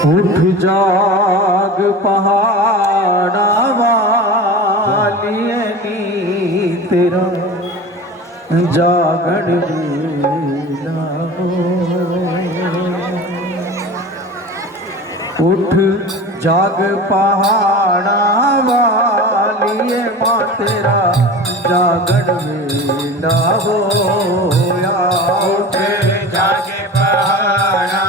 उठ जाग पहाड़ा वालिए नी तेरा जागण वेला हो। उठ जाग पहाड़ा वालिए माँ तेरा जागण वेला हो। उठ जागे पहाड़ा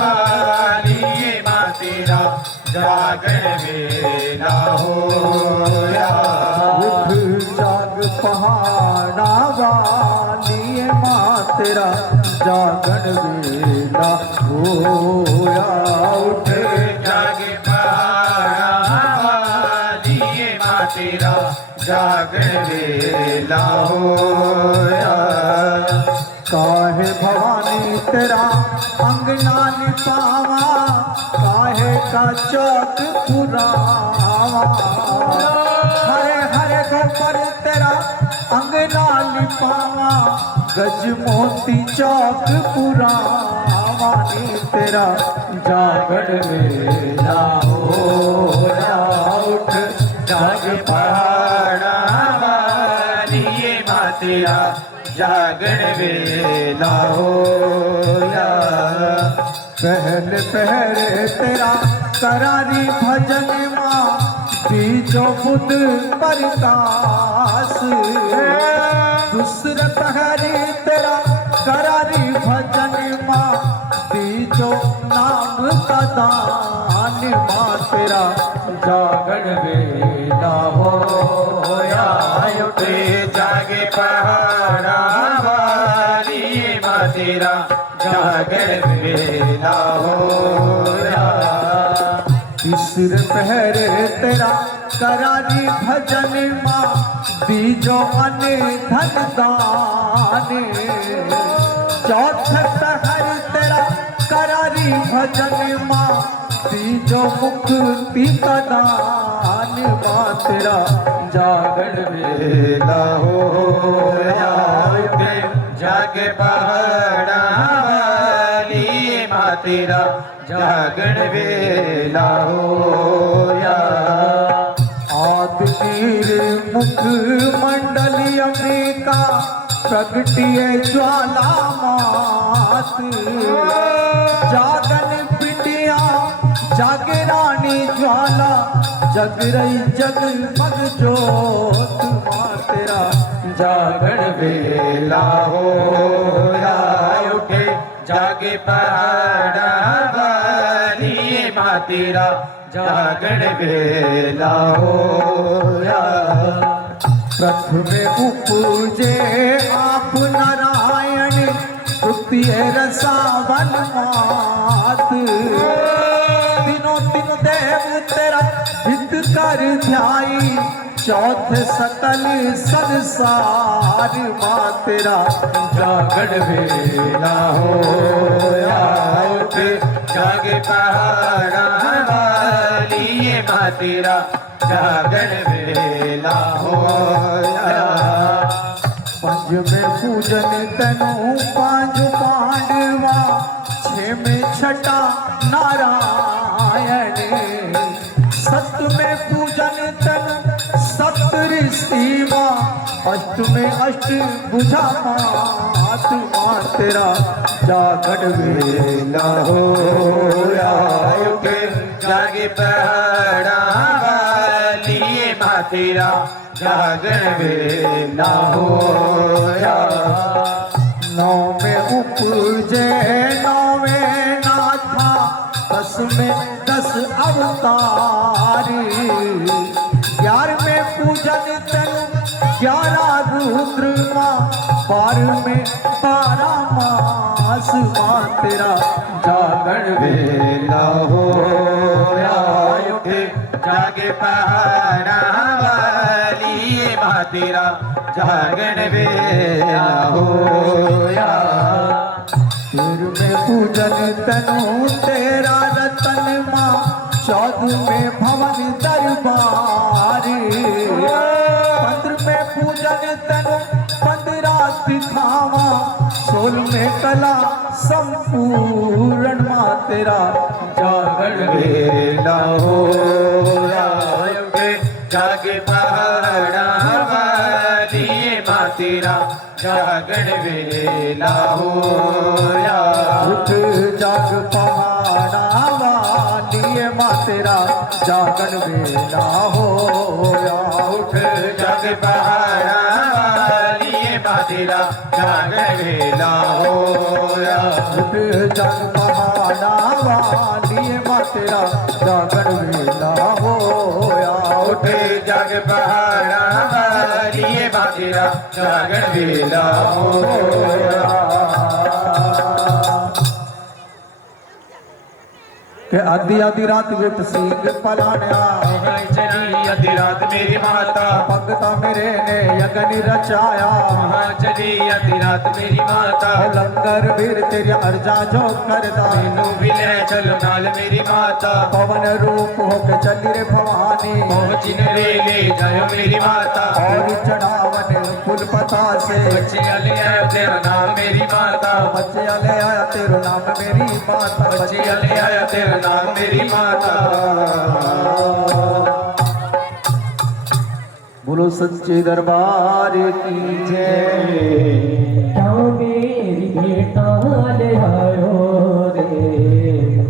वालिए माँ तेरा जागण वेला होया। उठ जाग पहाड़ा वालिए माँ तेरा जागण वेला होया। उठ जागे पहाड़ा वालिए माँ तेरा जागण वेला होया। काहे भवानी तेरा अंगना निपावा, काहे का चौक पुरावा। हरे हरे गोबर तेरा अंगना निपावा, गज मोती चौक पुरावा। नी तेरा जागण वेला होया। उठ जाग पहाड़ा वालिए माँ तेरा जागण वेला होया। पहल पहरे तेरा करारी भजन माँ, बीजो बुध प्रकाश। दूसरे पहरे तेरा करारी भजन माँ, बीजो नाम का दान माँ तेरा जागण वेला होया। उठे जागे पहाड़ा वालिए माँ तेरा जागण वेला होया। तीसरे पहरे तेरा करारी भजन माँ, बीजो अने धन दाने। चौथे पहर तेरा करारी भजन माँ, बीजो मुक्ति प्रदान माँ तेरा जागण वेला होया। उठे जागे पहाड़ा वालिए माँ तेरा जागण वेला होया। आदमीर मुख मंडली अंबिका, प्रगटिए ज्वाला मात। जागन पिटिया जागे रानी ज्वाला, जग रही जगमग जोत माँ तेरा जागण वेला होया। उठे जागे पहाड़ा वालिए माँ तेरा जागण वेला होया। प्रथमे उपजे आप नारायण, तृतीय रसावन मात। तीनों तीन देव तेरा हित कर ध्याई, चौथे सकल संसार माँ तेरा जागण वेला होया। उठे जागे पहाड़ा वालिए माँ तेरा जागण वेला होया। पंज में पूजन तनु पांच पांडवा, छह में छठा नारायण। सत में पूजन तनु सप्त ऋषिवा, अष्ट में अष्ट बुझा मात माँ तेरा जागण वेला होया। उठे जागे पहाड़ा वालिए माँ तेरा जागण वेला होया। नौ में उपजे नौवे नाथा, 10 में 10 अवतार। 11 में पूजन तनु 11 रुद्र माँ, 12 में 12 मास माँ तेरा जागण वेला होया। उठे जागे पहाड़ा वालिए माँ तेरा जागण वेला होया। 13 में पूजन तनु तेरा रतन माँ, 14 में भवन दरबार। 15 में पूजन तनु 15 दिखावा, राहुल में कला संपूर्ण माँ तेरा जागण वेला हो राय उठे जागे पहाड़ा वाली माँ तेरा जागण वेला हो या उठ जाग पहाड़ा वाली माँ तेरा जागण वेला हो उठ जग पहाड़ा वाली माँ तेरा जागण वेला हो उठ जाग पहाड़ा वाली माँ तेरा जागण वेला हो उठ जग पहाड़ा वाली माँ तेरा जागण वेला हो के आधी आधी रात वित सिंह पलाणिया चली अधी रात मेरी माता भगता मेरे ने यज्ञ रचाया चली अधी रात मेरी माता लंगर वीर तेरी अर्जा जो करदा मैनू भी ले चल नाल मेरी माता पवन रूप होके चली रे भवानी पहुंची ले ले जायो मेरी माता और चढ़ावन फूल पता से बच्चे ले आयो तेरा नाम मेरी माता बच्चे ले आया तेरा नाम मेरी माता बच्चे ले आया तेरा नाम मेरी माता बोलो सच्चे दरबार की जय क्या मेरी बेटा ले आयो रे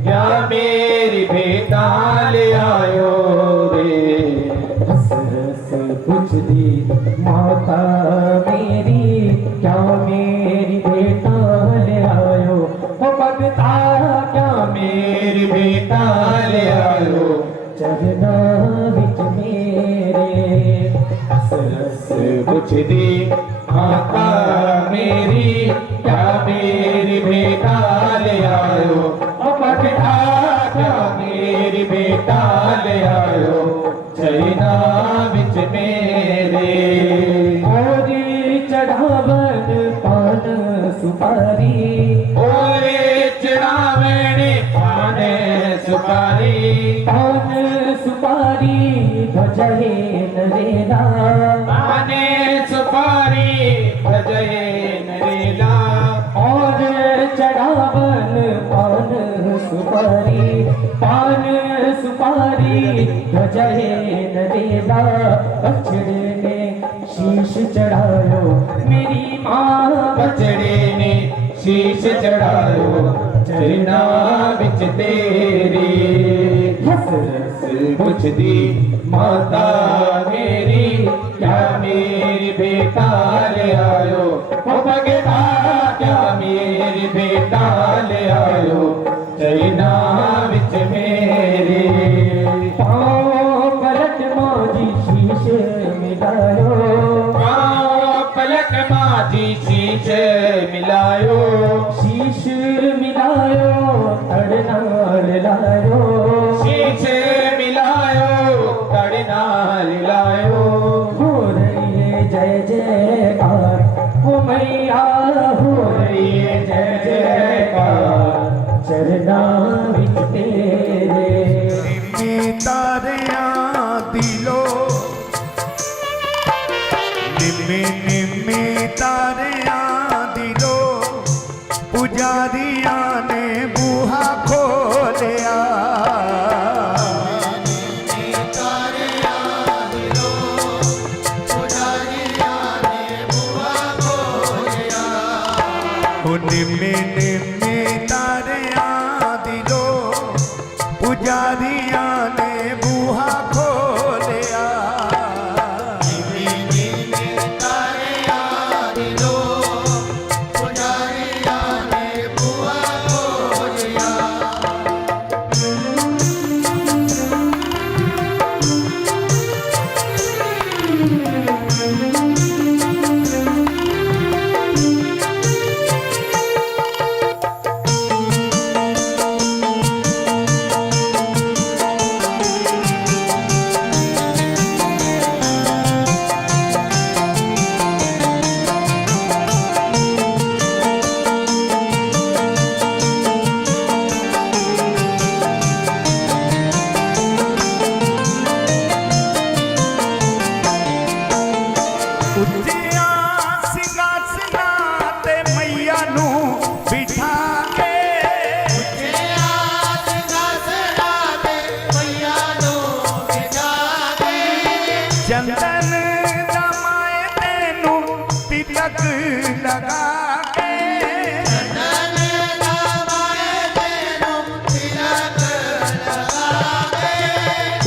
क्या मेरी बेटा ले आयो रे हंस हंस कुछ दी माता मेरी क्या मेरी बेटा ले आयो हो भगता क्या मेरी बेटा ले आयो चरना विच मेरे हंस हंस कुछ दी माता मेरी क्या मेरी बेटा ले आयो भगता क्या मेरी बेटा ले आयो चैना बिच मेरे और चढ़ावन पान सुपारी ओरे चढ़ावणे पाने सुपारी पान सुपारी भजहे नरेला पाने सुपारी भजये नरेला और चढ़ावन पान सुपारी पान सुपारी भजहे नरेला बछड़े ने शीश चढ़ायो मेरी माँ बछड़े ने शीश चढ़ायो चरना बिच तेरी हंस हंस कुछ दी माता मेरी क्या मेरी बेटा ले आयो ओ भगता क्या मेरी बेटा ले आयो चैना बिच मेरे पाँव पलट माजी शीश मिलायो पलक माझी शीश मिलायो शीश मिलायो तड़नाल लायो शीश मिलायो कड़नाल लायो हो रही है जय जयकार हो मैया हो रही है जय जयकार चरना विच तेरे तारियां दिलो निम्मे निम्मे तारियां दिलो पुजारियां ने बूहा खोलिया निम्मे निम्मे तारियां दिलो पुजारियां ने बूहा खोलिया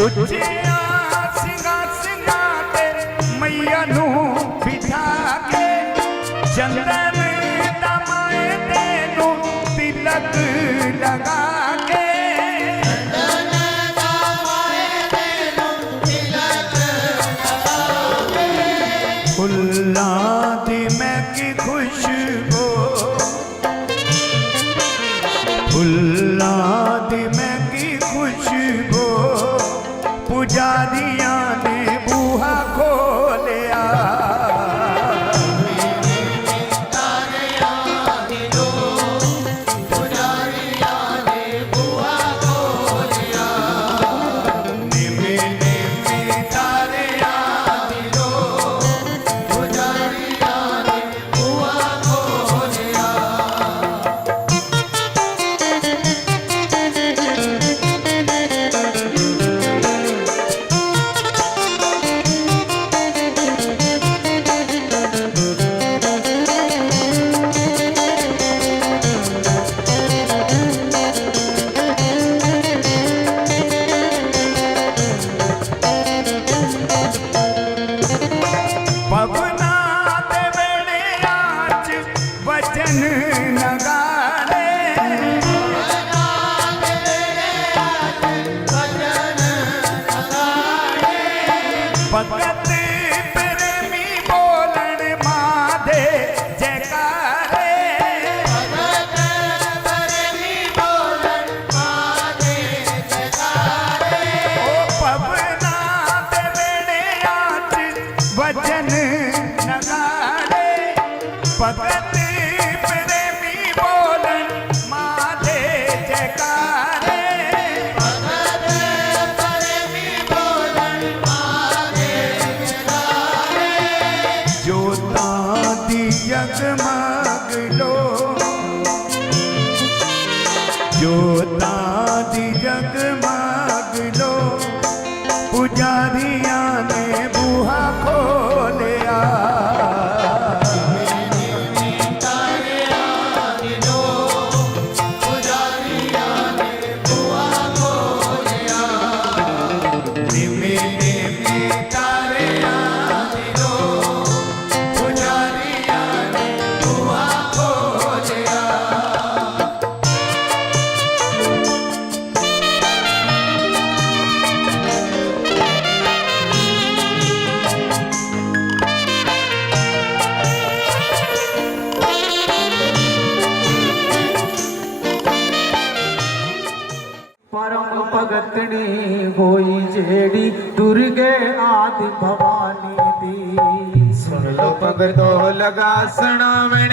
ਉੱਚਿਆ ਸਿੰਘਾਸਨਾਂ ਤੇ ਮਈਆ ਨੂੰ ਬਿਠਾ ਕੇ ਚੰਦਨ ਦਾ ਮਾਏ ਨੂੰ ਤਿਲਕ ਲਗਾ ਕੇ ਫੁੱਲਾਂ ਦੀ ਮਹਿਕੀ ਖੁਸ਼ਬੂ ਫੁੱਲਾਂ ਦੀ ਮਹਿਕੀ ਖੁਸ਼ਬੂ ਪੁਜਾਰੀਆਂ ਨੇ ਬੂਹਾ ਖੋਲਿਆ ਪਵਨਾ ਦੇ ਵੇੜਿਆਂ 'ਚ ਵਚਨ ਨਗਾੜੇ ਭਗਤ ਪ੍ਰੇਮੀ ਬੋਲਣ ਮਾਂ ਦੇ ਜੈਕਾਰੇ ਉਹ ਪਵਨਾ ਦੇ ਵੇੜਿਆਂ 'ਚ ਵਚਨ ਨਗਾੜੇ ਭਗਤ ਪ੍ਰੇਮੀ ਬੋਲਣ ਮਾਂ ਦੇ ਜੈਕਾਰੇ ਜੋਤਾਂ ਦੀ ਜਗਮਗ ਲੋ ਜੋਤਾਂ ਦੀ ਜਗਮਗ ਲੋ ਪੁਜਾਰੀਆਂ ਨੇ ਬੂਹਾ ਖੋਲਿਆ ਨਿਮੇ ਨਿਮੇ ਤਾਰਿਆਂ ਦੀ ਲੋ ਪੁਜਾਰੀਆਂ ਨੇ ਬੂਹਾ ਖੋਲਿਆ परम भगतनी होई जेड़ी दुर्गे आदि भवानी दी सुन लो भगतो लगा सुनावण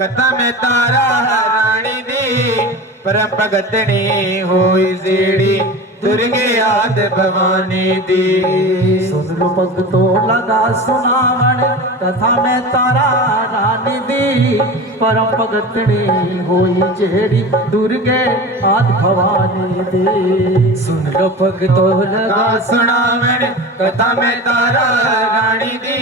कथा में तारा रानी दी परम भगतनी होई जेड़ी दुर्गे आद भवानी दी सुन लो भगतो लगा सुनावण कथा में तारा रानी दी परम भगतनी होई जेड़ी दुर्गे आदि भवानी दी सुन लो भगतो लगा सुनावण कथा में तारा रानी दी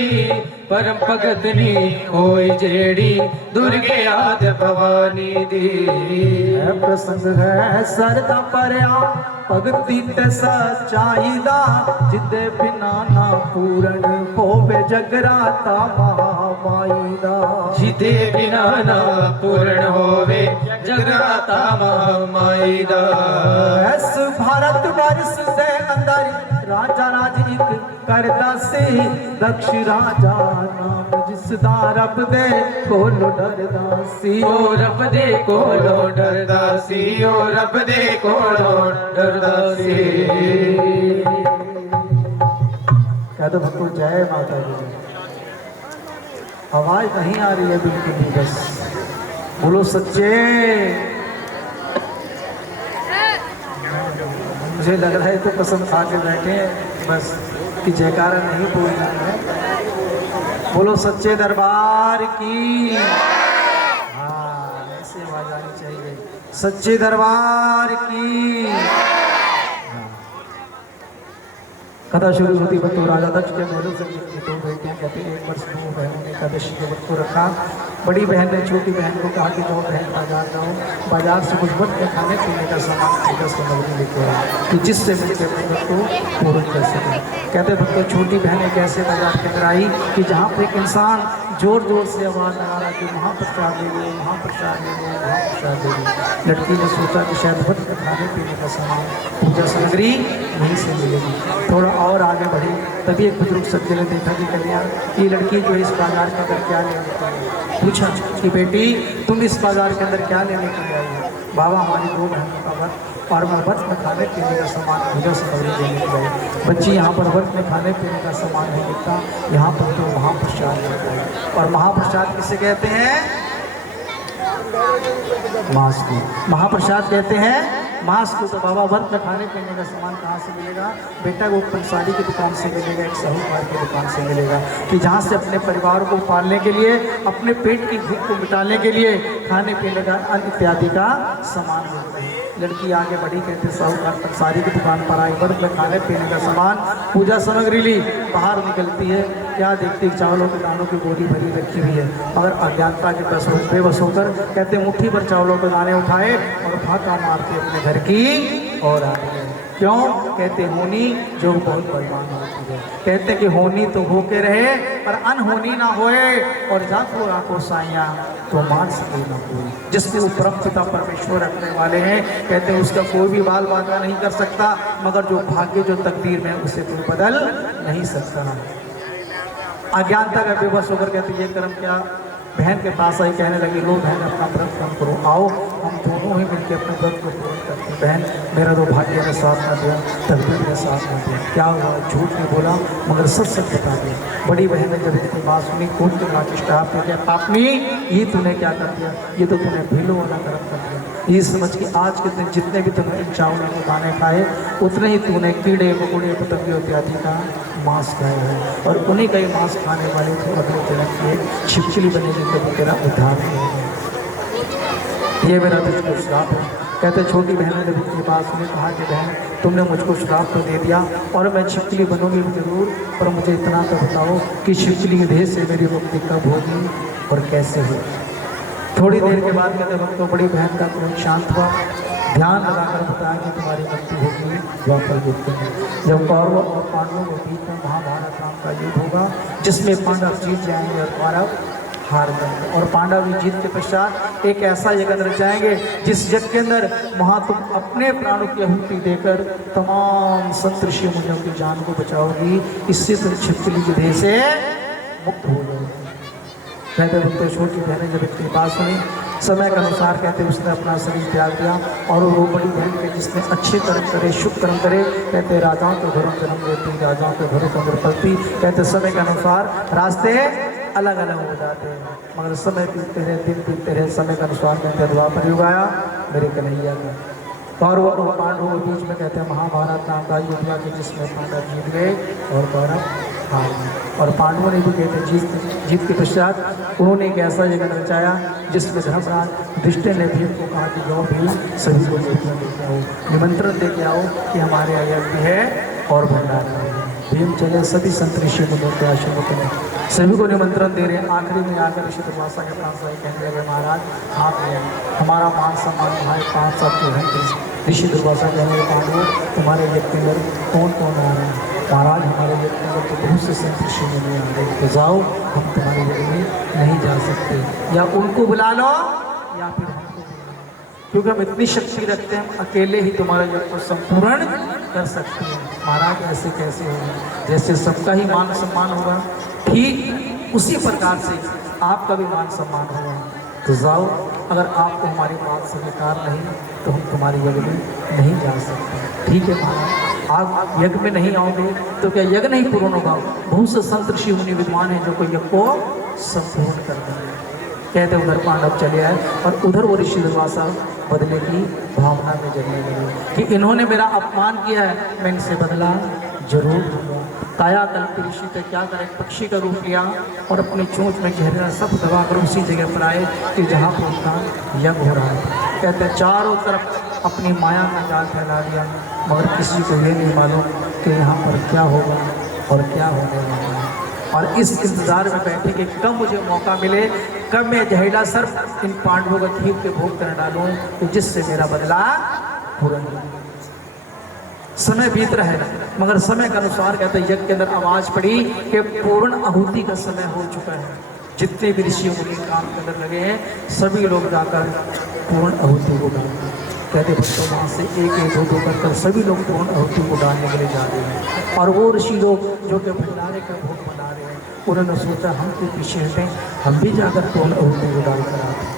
परम भगतनी होई जेड़ी दुर्गे आद भवानी दी है प्रसंग है सरदा परया भगती ते सच्चाई दा जिदे बिना ना पूरन होवे जगराता महामाई दा जिदे बिना ना पूर्ण होवे जगराता महामाई दा इस भारत वर्ष दे अंदर राजा राज एक करदा सी दक्ष राजा नाम जिसदा रब दे कोलो डरदा सी ओ रब दे कोलो डरदा सी ओ रब दे कोलो डरदा सी कह दो भक्तों जय माता दी आवाज नहीं आ रही है बिल्कुल भी बस बोलो सच्चे मुझे लग रहा है तो कसम खा के बैठे हैं बस कि जयकारा नहीं बोलना है बोलो सच्चे दरबार की हाँ ऐसे आवाज आनी चाहिए सच्चे दरबार की कथा शुरू होती बतो राजा दक्ष के महलों से दो बेटियां कहते एक वर्ष दो बहनों ने एकादशी के व्रत को रखा बड़ी बहन ने छोटी बहन को कहा कि जाओ बहन बाजार जाओ, बाजार से कुछ बन के खाने पीने का सामान पूजा सामग्री लेके आओ कि जिससे मिलकर अपने घर को पूर्ण कर सके। कहते भक्तों छोटी बहन एक ऐसे बाजार के अंदर आई कि जहाँ पर एक इंसान जोर जोर से आवाज़ लगा रहा कि महाप्रसाद ले लो, महाप्रसाद ले लो, महाप्रसाद ले लो। लड़की ने सोचा कि शायद बन के खाने पीने का सामान पूजा सामग्री वहीं से मिलेगी। थोड़ा और आगे बढ़ी, तभी एक बुजुर्ग सज्जन ने देखा कि कन्या ये लड़की जो इस बाजार के अंदर क्या लेने के लिए, पूछा कि बेटी तुम इस बाजार के अंदर क्या लेने के लिए आई हो? बाबा हमारी 2 बहनों का व्रत और मैं व्रत में खाने पीने का सामान पूजा सामग्री लेने के लिए आई। बच्ची यहाँ पर व्रत में खाने पीने का सामान नहीं मिलता, यहाँ पर तो महाप्रसाद मिलता है। और महाप्रसाद किसे कहते हैं? मांस को महाप्रसाद कहते हैं, मांस को। तो बाबा व्रत में खाने पीने का सामान कहाँ से मिलेगा? बेटा वो पंसारी की दुकान से मिलेगा, एक साहूकार की दुकान से मिलेगा, कि जहाँ से अपने परिवार को पालने के लिए, अपने पेट की भूख को मिटाने के लिए खाने पीने का अन्न इत्यादि का सामान मिलता है। लड़की आगे बढ़ी, कहते साहूकार पंसारी की दुकान पर आई, व्रत में खाने पीने का सामान पूजा सामग्री ली, बाहर निकलती है, क्या देखती चावलों के दानों की बोरी भरी रखी हुई है। मगर अज्ञानता के बेबस होकर कहते मुट्ठी भर चावलों के दाने उठाए और भागा मारते अपने घर की और आ गए। क्यों? कहते होनी जो बहुत बलवान होती है। कहते कि होनी तो होके रहे पर अनहोनी ना होए, और जाको राखो साइया तो मान सके ना कोई। जिसके ऊपर पिता परमेश्वर रखने वाले हैं, कहते हैं उसका कोई भी बाल बाका नहीं कर सकता, मगर जो भाग्य जो तकदीर में उसे कोई बदल नहीं सकता। अज्ञानता का बेबस होकर कहते ये कर्म क्या? बहन के पास आई, कहने लगी लो बहन अपना व्रत कम करो, आओ हम दोनों ही मिलकर अपने व्रत को पूर्ण करते हैं। बहन मेरा तो भाग्य ने साथ न दिया, तकदीर ने साथ न दिया, क्या हुआ? झूठ नहीं बोला मगर सच बता दिया। बड़ी बहन ने जब इतनी बात सुनी, कूद के लाठी आप ने क्या पापनी ये तूने क्या कर दिया? ये तो तूने भीलों वाला कर्म कर दिया। ये समझ कि आज के दिन जितने भी तुमने इन चावलों को दाने खाए, उतने ही तूने कीड़े मकोड़े पतंगे इत्यादि का मांस खाया है, और उन्हीं का ही मांस खाने वाले तो अगले जन्म में छिपकली बनेगी, कभी तेरा उद्धार नहीं होगा। ये मेरा तुझको श्राप है। कहते छोटी बहन ने जब इतनी बात सुनी, कहा कि बहन तुमने मुझको श्राप तो दे दिया और मैं छिपकली बनूंगी जरूर, पर मुझे इतना तो बताओ कि छिपकली के देह से मेरी मुक्ति कब होगी और कैसे होगी? थोड़ी देर के बाद कहते वक्त तो बड़ी बहन का क्रोध शांत हुआ, ध्यान लगाकर बताया कि तुम्हारी मृत्यु होगी द्वापर युग में, जब कौरवों और पांडवों के बीच में महाभारत नाम का युद्ध होगा, जिसमें पांडव जीत जाएंगे और कौरव हार जाएंगे। और पांडव भी जीत के पश्चात एक ऐसा यज्ञ रचाएंगे जिस यज्ञ के अंदर वहाँ तुम अपने प्राणों की आहुति देकर तमाम संत ऋषि मुनियों की जान को बचाओगी, इससे तुम छिपकली के देह से मुक्त हो जाओगी। कहते भक्तों छोटी बहन जब इतनी बात सुनी, समय के अनुसार कहते उसने अपना शरीर त्याग दिया और वो बड़ी बहन के जिसने अच्छे कर्म करे, शुभ कर्म करे, कहते राजाओं के घरों जन्म लेती, राजाओं के घरों के अंदर पलती। कहते समय के अनुसार रास्ते अलग अलग हो जाते हैं, मगर समय बीतते रहे, दिन बीतते रहे, समय के अनुसार कहते द्वापर युग आया मेरे कन्हैया का। कौरवों और पांडवों के बीच में कहते हैं महाभारत नाम का युद्ध हुआ कि जिसमें पांडव जीत गए और कौरव हार गए। और पांडवों ने भी कहते जीत के पश्चात उन्होंने एक ऐसा यज्ञ रचाया जिसमें धर्मराज युधिष्ठिर ने भीम को कहा कि जाओ भीम सभी को लेके आओ, निमंत्रण दे के आओ कि हमारे यहाँ यज्ञ है और भंडारा है। भीम चले सभी संत ऋषि मुनियों के आश्रम में, सभी को निमंत्रण दे रहे हैं। आखिरी में आकर ऋषि दुर्वासा के पास आए, कहने लगे महाराज आप हमारा मान सम्मान भाई 5-7 के घंटे। ऋषि दुर्वासा कहने लगे पांडवों तुम्हारे यज्ञ के अंदर कौन कौन आ रहे हैं? महाराज हमारे यज्ञ के अंदर तो बहुत से संत ऋषि मुनि आ रहे हैं, तो जाओ हम तुम्हारे यज्ञ में नहीं जा सकते, या उनको बुला लो या फिर हमको बुला लो, क्योंकि हम इतनी शक्ति रखते हैं, हम अकेले ही तुम्हारे यज्ञ को संपूर्ण कर सकते हैं। महाराज ऐसे कैसे होगा? जैसे सबका ही मान सम्मान होगा, ठीक उसी प्रकार से आपका भी मान सम्मान होगा। तो जाओ, अगर आपको हमारी बात से स्वीकार नहीं तो हम तुम्हारे यज्ञ में नहीं जा सकते। ठीक है महाराज, आप यज्ञ में नहीं आओगे तो क्या यज्ञ नहीं पूर्ण होगा? बहुत से संत ऋषि मुनि विद्वान हैं जो कोई यज्ञ को संपूर्ण कर देंगे। कहते उधर पांडव चले आए और उधर वो ऋषि दुर्वासा बदले की भावना में जलने लगे कि इन्होंने मेरा अपमान किया है, मैं इनसे बदला जरूर दूंगा। काया कल्प ऋषि थे, क्या करें, पक्षी का रूप लिया और अपनी चोंच में घेरा सब दबा कर उसी जगह पर आए कि जहाँ पर उनका यज्ञ हो रहा है। कहते चारों तरफ अपनी माया का जाल फैला दिया, मगर किसी को ये नहीं मालूम कि यहाँ पर क्या होगा और क्या होने वाला है। और इस इंतज़ार में बैठे कि कब मुझे मौका मिले कब मैं जहरीला सर्प इन पांडवों का खीर के भोग कर डालूं तो जिससे मेरा बदला पूरा हो। समय बीत रहा है मगर समय के अनुसार कहते यज्ञ के अंदर आवाज पड़ी कि पूर्ण आहुति का समय हो चुका है। जितने भी ऋषियों मुनि काम के अंदर लगे हैं सभी लोग जाकर पूर्ण आहुति को डालते हैं। कहते भक्तों वहाँ से एक दो कर सभी लोग पूर्ण आहुति को डालने के लिए जा रहे हैं। और वो ऋषि लोग जो कि भंडारे का भोग बना रहे हैं उन्होंने सोचा हम तो पीछे हटें, हम भी जाकर पूर्ण आहुति को डाल कर आते।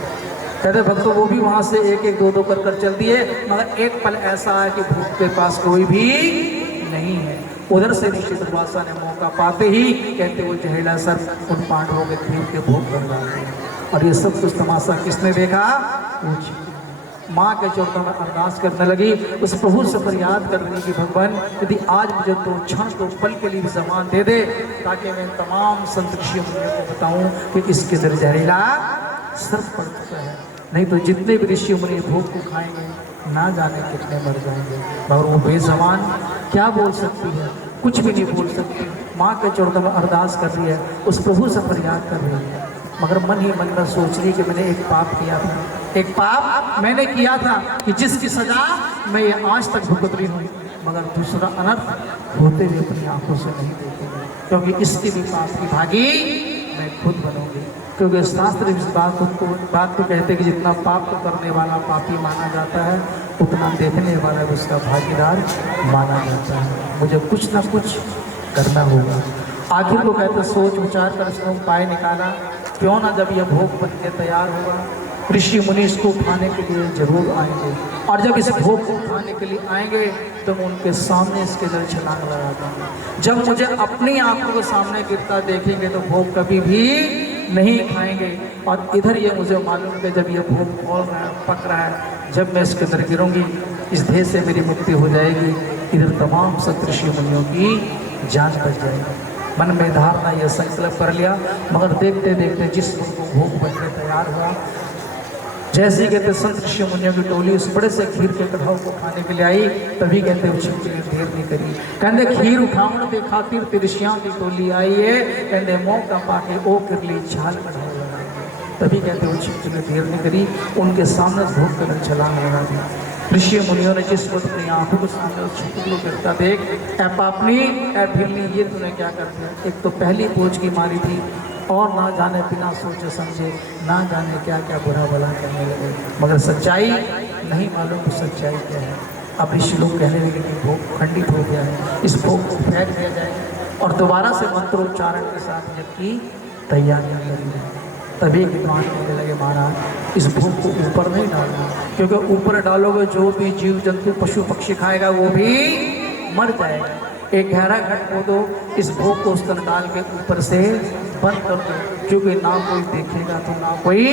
कहते भक्तों वो भी वहाँ से एक दो कर चल दिए मगर एक पल ऐसा है कि भूख के पास कोई भी नहीं है। उधर से ऋषि दुर्वासा ने मौका पाते ही कहते वो जहरीला सर्प उन पांडवों के खीर के भोग बन रहा है। और ये सब कुछ तमाशा किसने देखा? माँ के चरणों में अरदास करने लगी, उस प्रभु से फरियाद कर रही कि भगवान यदि आज मुझे तो क्षण तो पल के लिए भी जमान दे दे ताकि मैं तमाम संत ऋषियों को बताऊं कि इसके अंदर जहरीला सर्प पड़ चुका है। नहीं तो जितने भी ऋषि मुनि भोग को खाएंगे ना जाने कितने मर जाएंगे। मगर वो बेजबान क्या बोल सकती है? कुछ भी नहीं बोल सकती। माँ के चरणों में अरदास कर रही है, उस प्रभु से फरियाद कर रही है मगर मन ही मन में सोच रही कि मैंने एक पाप किया था, एक पाप मैंने किया था कि जिसकी सजा मैं ये आज तक भुगत रही हूँ मगर दूसरा अनर्थ होते हुए अपनी आंखों से नहीं देखूंगी क्योंकि इसके भी पाप की भागी मैं खुद बनूंगी। क्योंकि शास्त्र इस बात को कहते हैं कि जितना पाप को करने वाला पापी माना जाता है उतना देखने वाला उसका भागीदार माना जाता है। मुझे कुछ ना कुछ करना होगा। आखिर को कहते सोच विचार कर इसका उपाय निकाला, क्यों ना जब यह भोग बन के तैयार होगा ऋषि मुनि इसको खाने के लिए जरूर आएंगे और जब इस भोग को खाने के लिए आएंगे तो मैं उनके सामने इसके अंदर छलांग लगा दूंगा। जब मुझे अपनी आंखों के सामने गिरता देखेंगे तो भोग कभी भी नहीं खाएंगे। और इधर ये मुझे मालूम है जब ये भोग खोल रहा है पक रहा है जब मैं इसके अंदर गिरूंगी इस देह से मेरी मुक्ति हो जाएगी। इधर तमाम सत ऋषि मुनियों की जान बच जाएगी। मन में धारणा यह संकल्प कर लिया मगर देखते देखते जिस को भोग बनने तैयार हुआ जैसे ही कहते संत ऋषि मुनियों की टोली उस बड़े से खीर के कढ़ाऊ को खाने के लिए आई तभी कहते उसी के लिए देर नहीं करी। कहते खीर उठावण के खातिर तिरछियां की टोली आई है कहते मौका पाके ओ कर ली छाल कढ़ाऊ लगा तभी कहते उसी के लिए देर नहीं करी उनके सामने भोग कर छलांग लगा दी। ऋषि मुनियों ने जिस वक्त अपनी आंखों के सामने उस छिपकली को गिरता देख ए पापनी ए भिल्ली ये तूने क्या कर दिया। एक तो पहली पोच की मारी थी और ना जाने बिना सोचे समझे ना जाने क्या क्या बुरा भला कहने लगे मगर सच्चाई नहीं मालूम कि सच्चाई क्या है। अब ऋषि लोग कहने लगे कि भोग खंडित हो गया है, इस भोग को फेंक दिया जाए और दोबारा से मंत्रोच्चारण के साथ यज्ञ की तैयारियां करेंगे। तभी विद्वान कहने लगे महाराज इस भोग को ऊपर नहीं डालना क्योंकि ऊपर डालोगे जो भी जीव जंतु पशु पक्षी खाएगा वो भी मर जाएगा। एक गहरा घट को दो इस भोग को उस तरह डाल के ऊपर से बंद कर दो क्योंकि ना कोई देखेगा तो ना कोई।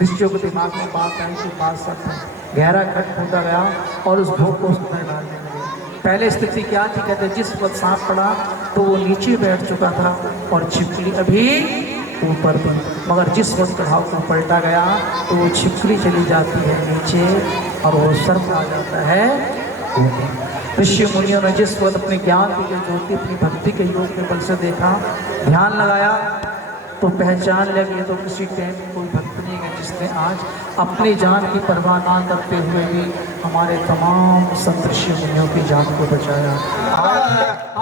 ऋषियों के दिमाग में बात आई कि बात सच है। गहरा घट खोदा गया और उस भोग को उस तरह डालने लगे। पहले स्थिति क्या थी कहते जिस वक्त सांप पड़ा तो वो नीचे बैठ चुका था और छिपकली अभी ऊपर थी मगर जिस वक्त कढ़ाव को पलटा गया तो वो छिपकली चली जाती है नीचे और वो सर्प आ जाता है ऊपर। ऋषि मुनियों ने जिस वक्त अपने ज्ञान की ज्योति अपनी भक्ति के योग के बल से देखा ध्यान लगाया तो पहचान लगी तो किसी टाइम कोई भक्त नहीं है जिसने आज अपनी जान की परवाह ना करते हुए भी हमारे तमाम संत ऋषि मुनियों की जान को बचाया।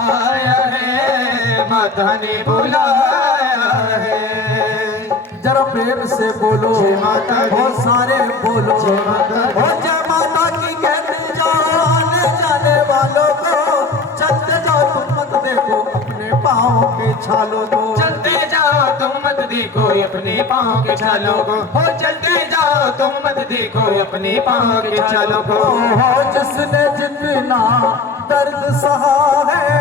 आया है माता ने बुलाया है जरा प्रेम से बोलो बहुत सारे बोलो जय माता की कहते जाने वालों को चलते जाओ तुम मत देखो अपने पाँव के छालों को चलते जाओ तुम मत देखो अपने पाँव के छालों को हो चलते जाओ तुम मत देखो अपने पाँव के छालों को हो जिसने जितना दर्द सहा है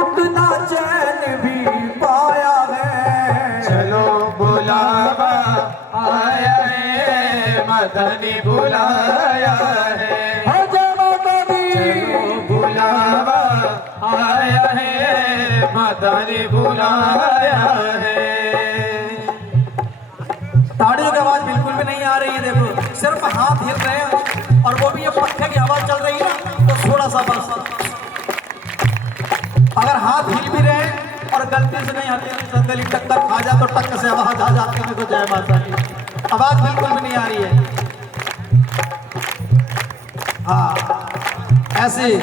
उतना चैन भी पाया है। चलो बुलावा आया है माता ने बुलाया है बुलावा आया है माता ने बुलाया है। ताड़ियों की आवाज बिल्कुल भी नहीं आ रही है। देखो सिर्फ हाथ हिल रहे हैं और वो भी ये पत्थर की आवाज चल रही है तो थोड़ा सा बस अगर हाथ हिल भी रहे और गलती से नहीं हल्की सी संदली टक्कर खा जा तो टक्कर से आवाज आ जाती है। तो जय माता की आवाज बिल्कुल भी नहीं आ रही है। हाँ ऐसे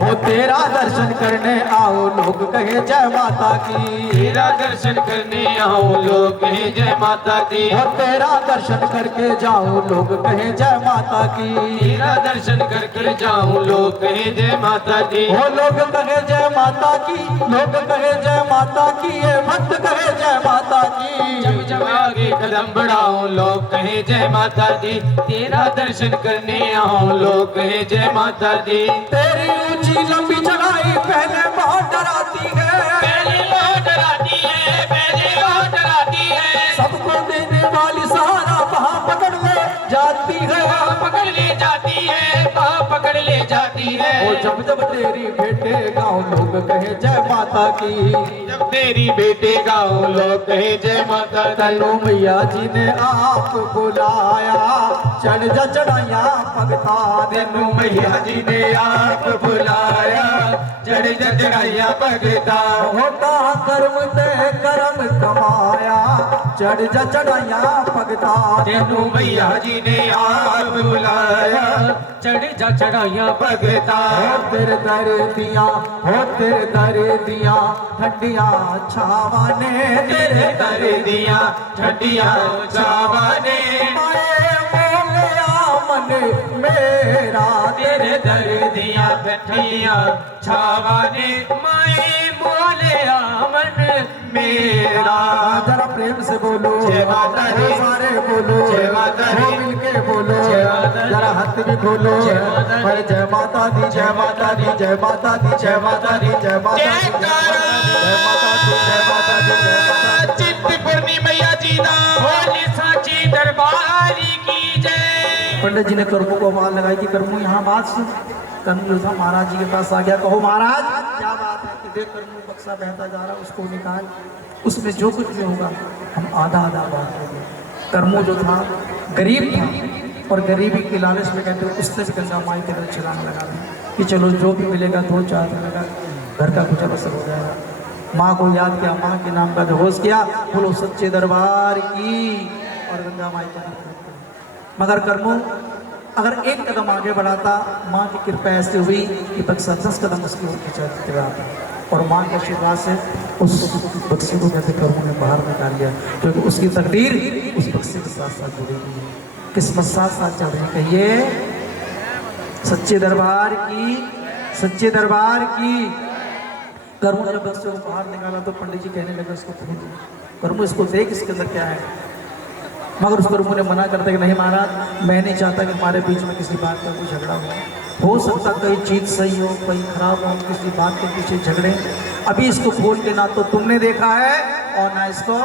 ओ तेरा दर्शन करने आओ लोग कहे जय माता की। तेरा दर्शन करने आओ लोग कहे जय माता की। ओ तेरा दर्शन करके जाओ लोग कहे जय माता की। तेरा दर्शन करके जाऊं लोग कहे जय माता की। ओ लोग कहे जय माता की, लोग कहे जय माता की, ये भक्त कहे जय माता की। जब जब आगे कदम बढ़ाओ लोग कहे जय माता दी। तेरा दर्शन करने आओ लोग कहे जय माता दी। तेरी ऊंची लंबी चढ़ाई पहले बहुत डराती है, पहले बहुत डराती है, पहले बहुत डराती है। सबको देने वाली सहारा वहाँ पकड़ ले जाती है, वहाँ पकड़ ले जाती है, वहाँ पकड़ ले जाती है। ओ जब जब तेरी बेटे गाँव लोग कहे जय माता की। जब तेरी बेटे गाओ लोग कहे जय माता दी। तनु मैया जी ने आप बुलाया, चढ़ जा चढ़ाइया भगता तेनू मैया जी ने आप बुलाया, चढ़ जा चढ़ाइया भगता। होता कर्म ते कर्म कमाया, चढ़ जा चढ़ाइया भगता तेनू मैया जी ने आप बुलाया, चढ़ जा चढ़ाइया भगता। हो तेरे दर दिया, हो तेरे दर दिया ठंडिया छावा ने, तेरे दर दिया ठंडिया छावा ने। माए बोलिया मन मेरा, तेरे दर दिया ठंडिया छावा ने। माए बोले मन मेरा। जरा प्रेम से बोलो जय माता दी। सारे बोलो जय माता दी। मिलके बोलो जय माता दी। जरा हाथ भी खोलो जय माता दी। पर जय माता दी, जय माता दी, जय माता दी, जय माता दी, जय माता दी, जयकारा। जय माता दी, जय माता दी, जय माता दी। चिंतपूर्णी मैया जी दा बोले साची दरबारी की जय। पंडित जी ने कर्मों को आवाज लगाई कि कर्मों यहाँ बात सुन। कर्म जो था महाराज जी के पास आ गया, कहो महाराज क्या बात है कि देख कर्मों बक्सा बहता जा रहा, उसको निकाल, उसमें जो कुछ भी होगा हम आधा आधा बांट देंगे। कर्मों जो था गरीब था और गरीबी के लालच में कहते हैं उसने भी गंगा माई के अंदर छलांग लगा दी कि चलो जो भी मिलेगा 2-4 दिन लगा घर का गुजर बसर हो जाएगा। माँ को याद किया, माँ के नाम का घोष किया, बोलो सच्चे दरबार की, और गंगा माई का नाम। मगर कर्मों अगर एक कदम आगे बढ़ाता, माँ की कृपा ऐसी हुई कि बक्सा 10 कदम उसकी ओर खिंचाते आता, और माँ के आशीर्वाद से उस बक्से को कहते कर्मों ने बाहर निकाल लिया, क्योंकि उसकी तकदीर उस बक्से के साथ साथ जुड़ी हुई है। किस्मत साथ साथ चल रही है। कहिए सच्चे दरबार की, सच्चे दरबार की। कर्मों ने बक्से को बाहर निकाला तो पंडित जी कहने लगे उसको खोल, कर्मों इसको देख इसके अंदर क्या है। मगर उस कर्मों ने मना करते कि नहीं महाराज, मैं नहीं चाहता कि हमारे बीच में किसी बात का कोई झगड़ा हो सकता कई चीज़ सही हो, कहीं खराब हो, किसी बात के पीछे झगड़े। अभी इसको खोल के ना तो तुमने देखा है और ना इसको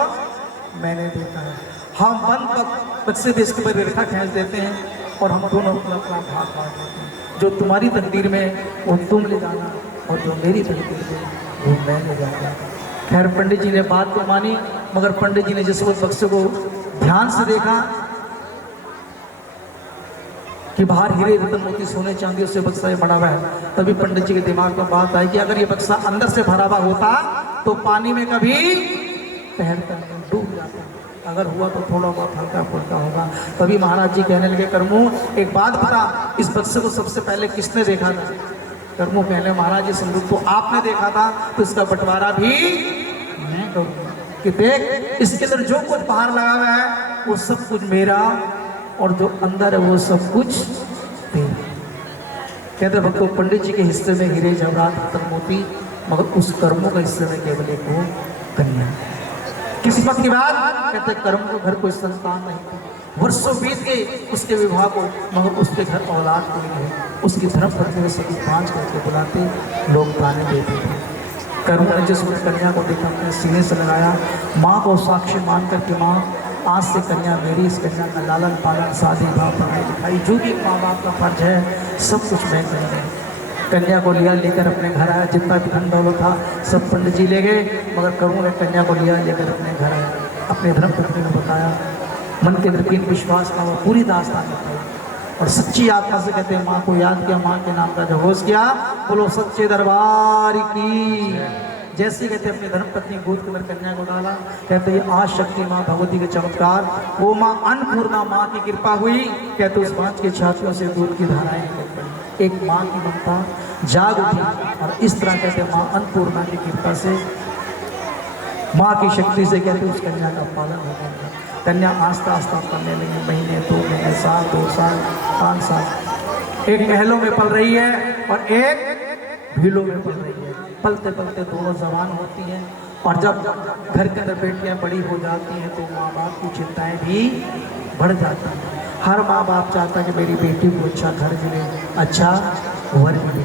मैंने देखा है। हम बंद बक्से भी इसके ऊपर रेखा खींच देते हैं और हम दोनों अपना अपना भाग बांट देते हैं। जो तुम्हारी तकदीर में वो तुम ले जाना, और जो मेरी तकदीर में वो मैं ले जाऊँगा। खैर पंडित जी ने बात को मानी, मगर पंडित जी ने जिस वक्त बक्से को ध्यान से देखा कि बाहर हीरे रत्न मोती सोने चांदी उससे बक्सा ये बना हुआ है, तभी पंडित जी के दिमाग में बात आई कि अगर ये बक्सा अंदर से भरा हुआ होता तो पानी में कभी तैरता नहीं, डूब जाता। अगर हुआ तो थोड़ा बहुत हल्का फुल्का होगा। तभी महाराज जी कहने लगे कर्मों एक बात बता, इस बक्से को सबसे पहले किसने देखा था? कर्मों कहने महाराज जी संदूक तो आपने देखा था, तो इसका बंटवारा भी मैं करूँगा कि देख इसके अंदर जो कुछ बाहर लगा हुआ है वो सब कुछ मेरा, और जो अंदर है वो सब कुछ तेरा। कहते भक्तों पंडित जी के हिस्से में हीरे जवाहरात रत्न मोती, मगर उस कर्मों का हिस्से में केवल एक वो कन्या। किस्मत की बात, कहते कर्म को घर कोई संतान नहीं थी, वर्षों बीत गए उसके विवाह को, मगर उसके घर औलाद कोई नहीं। उसकी धर्म पत्नी में सभी 5 करके बुलाते, लोग ताने देते थे। कर्म ने जिस कन्या को देखा अपने सीने से लगाया, माँ को साक्षी मान करके माँ आज से कन्या मेरी, इस कन्या का लालन पालन शादी भाव पढ़ाई लिखाई जो भी माँ बाप का फर्ज है सब कुछ मैं करूँगा। कन्या को लिया, लेकर अपने घर आया, जितना भी धन दौलत था सब पंडित जी ले गए, मगर कर्मों ने कन्या को लिया, लेकर अपने घर आया, अपने धर्म पत्नी को बताया, मन के अंदर यकीन विश्वास का वो पूरी दास्तान बताई, और सच्ची आत्मा से कहते हैं माँ को याद किया, माँ के नाम का जहोश किया। बोलो सच्चे दरबार की, जैसे कहते अपनी धर्मपत्नी गोद के अंदर कन्या को डाला, कहते ये आज शक्ति माँ भगवती के चमत्कार, वो माँ अन्नपूर्णा माँ की कृपा हुई, कहते उस बाँच के छातियों से दूध की धाराएं निकल पड़ी। एक माँ की ममता जाग उठी और इस तरह कहते माँ अन्नपूर्णा की कृपा से, माँ की शक्ति से कहते उस कन्या का पालन हो गया। कन्या आस्ता आस्ता पलने लगी, महीने 2 महीने, साल 2 साल 5 साल, एक महलों में पल रही है और एक भीलों में पल रही है। पलते पलते दोनों जवान होती हैं और जब घर के अंदर बेटियां बड़ी हो जाती हैं तो माँ बाप की चिंताएं भी बढ़ जाती हैं। हर माँ बाप चाहता है कि मेरी बेटी को अच्छा घर मिले, अच्छा वर मिले।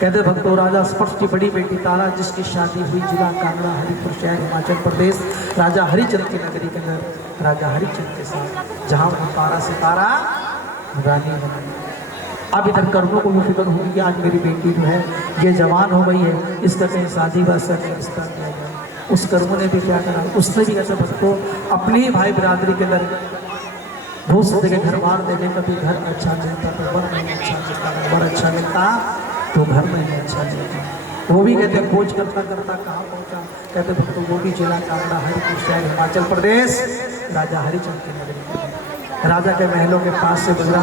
कहते भक्तों राजा स्पर्श की बड़ी बेटी तारा, जिसकी शादी हुई जिला कांगड़ा हरिपुर शहर हिमाचल प्रदेश, राजा हरिचंद की नगरी के अंदर राजा हरिचंद के साथ, जहाँ वो तारा सितारा रानी बनी। अब इधर कर्मों को भी फिक्र हुई कि आज मेरी बेटी जो है ये जवान हो गई है, इसका कहीं शादी वास्ता नहीं रिश्ता दिया जाए। उस कर्मों ने भी क्या करा, उसने भी ऐसे भक्तों अपनी भाई बिरादरी के अंदर बहुत से जगह घर बार देने, कभी घर अच्छा मिलता तो वर नहीं अच्छा मिलता, वर अच्छा मिलता तो घर में नहीं अच्छा मिलता। वो भी कहते खोज करता करता कहाँ पहुँचा, कहते भक्तों वो भी जिला कांगड़ा हरिपुर शहर हिमाचल प्रदेश, राजा हरिचंद की नगरी। राजा के महलों के पास से गुजरा,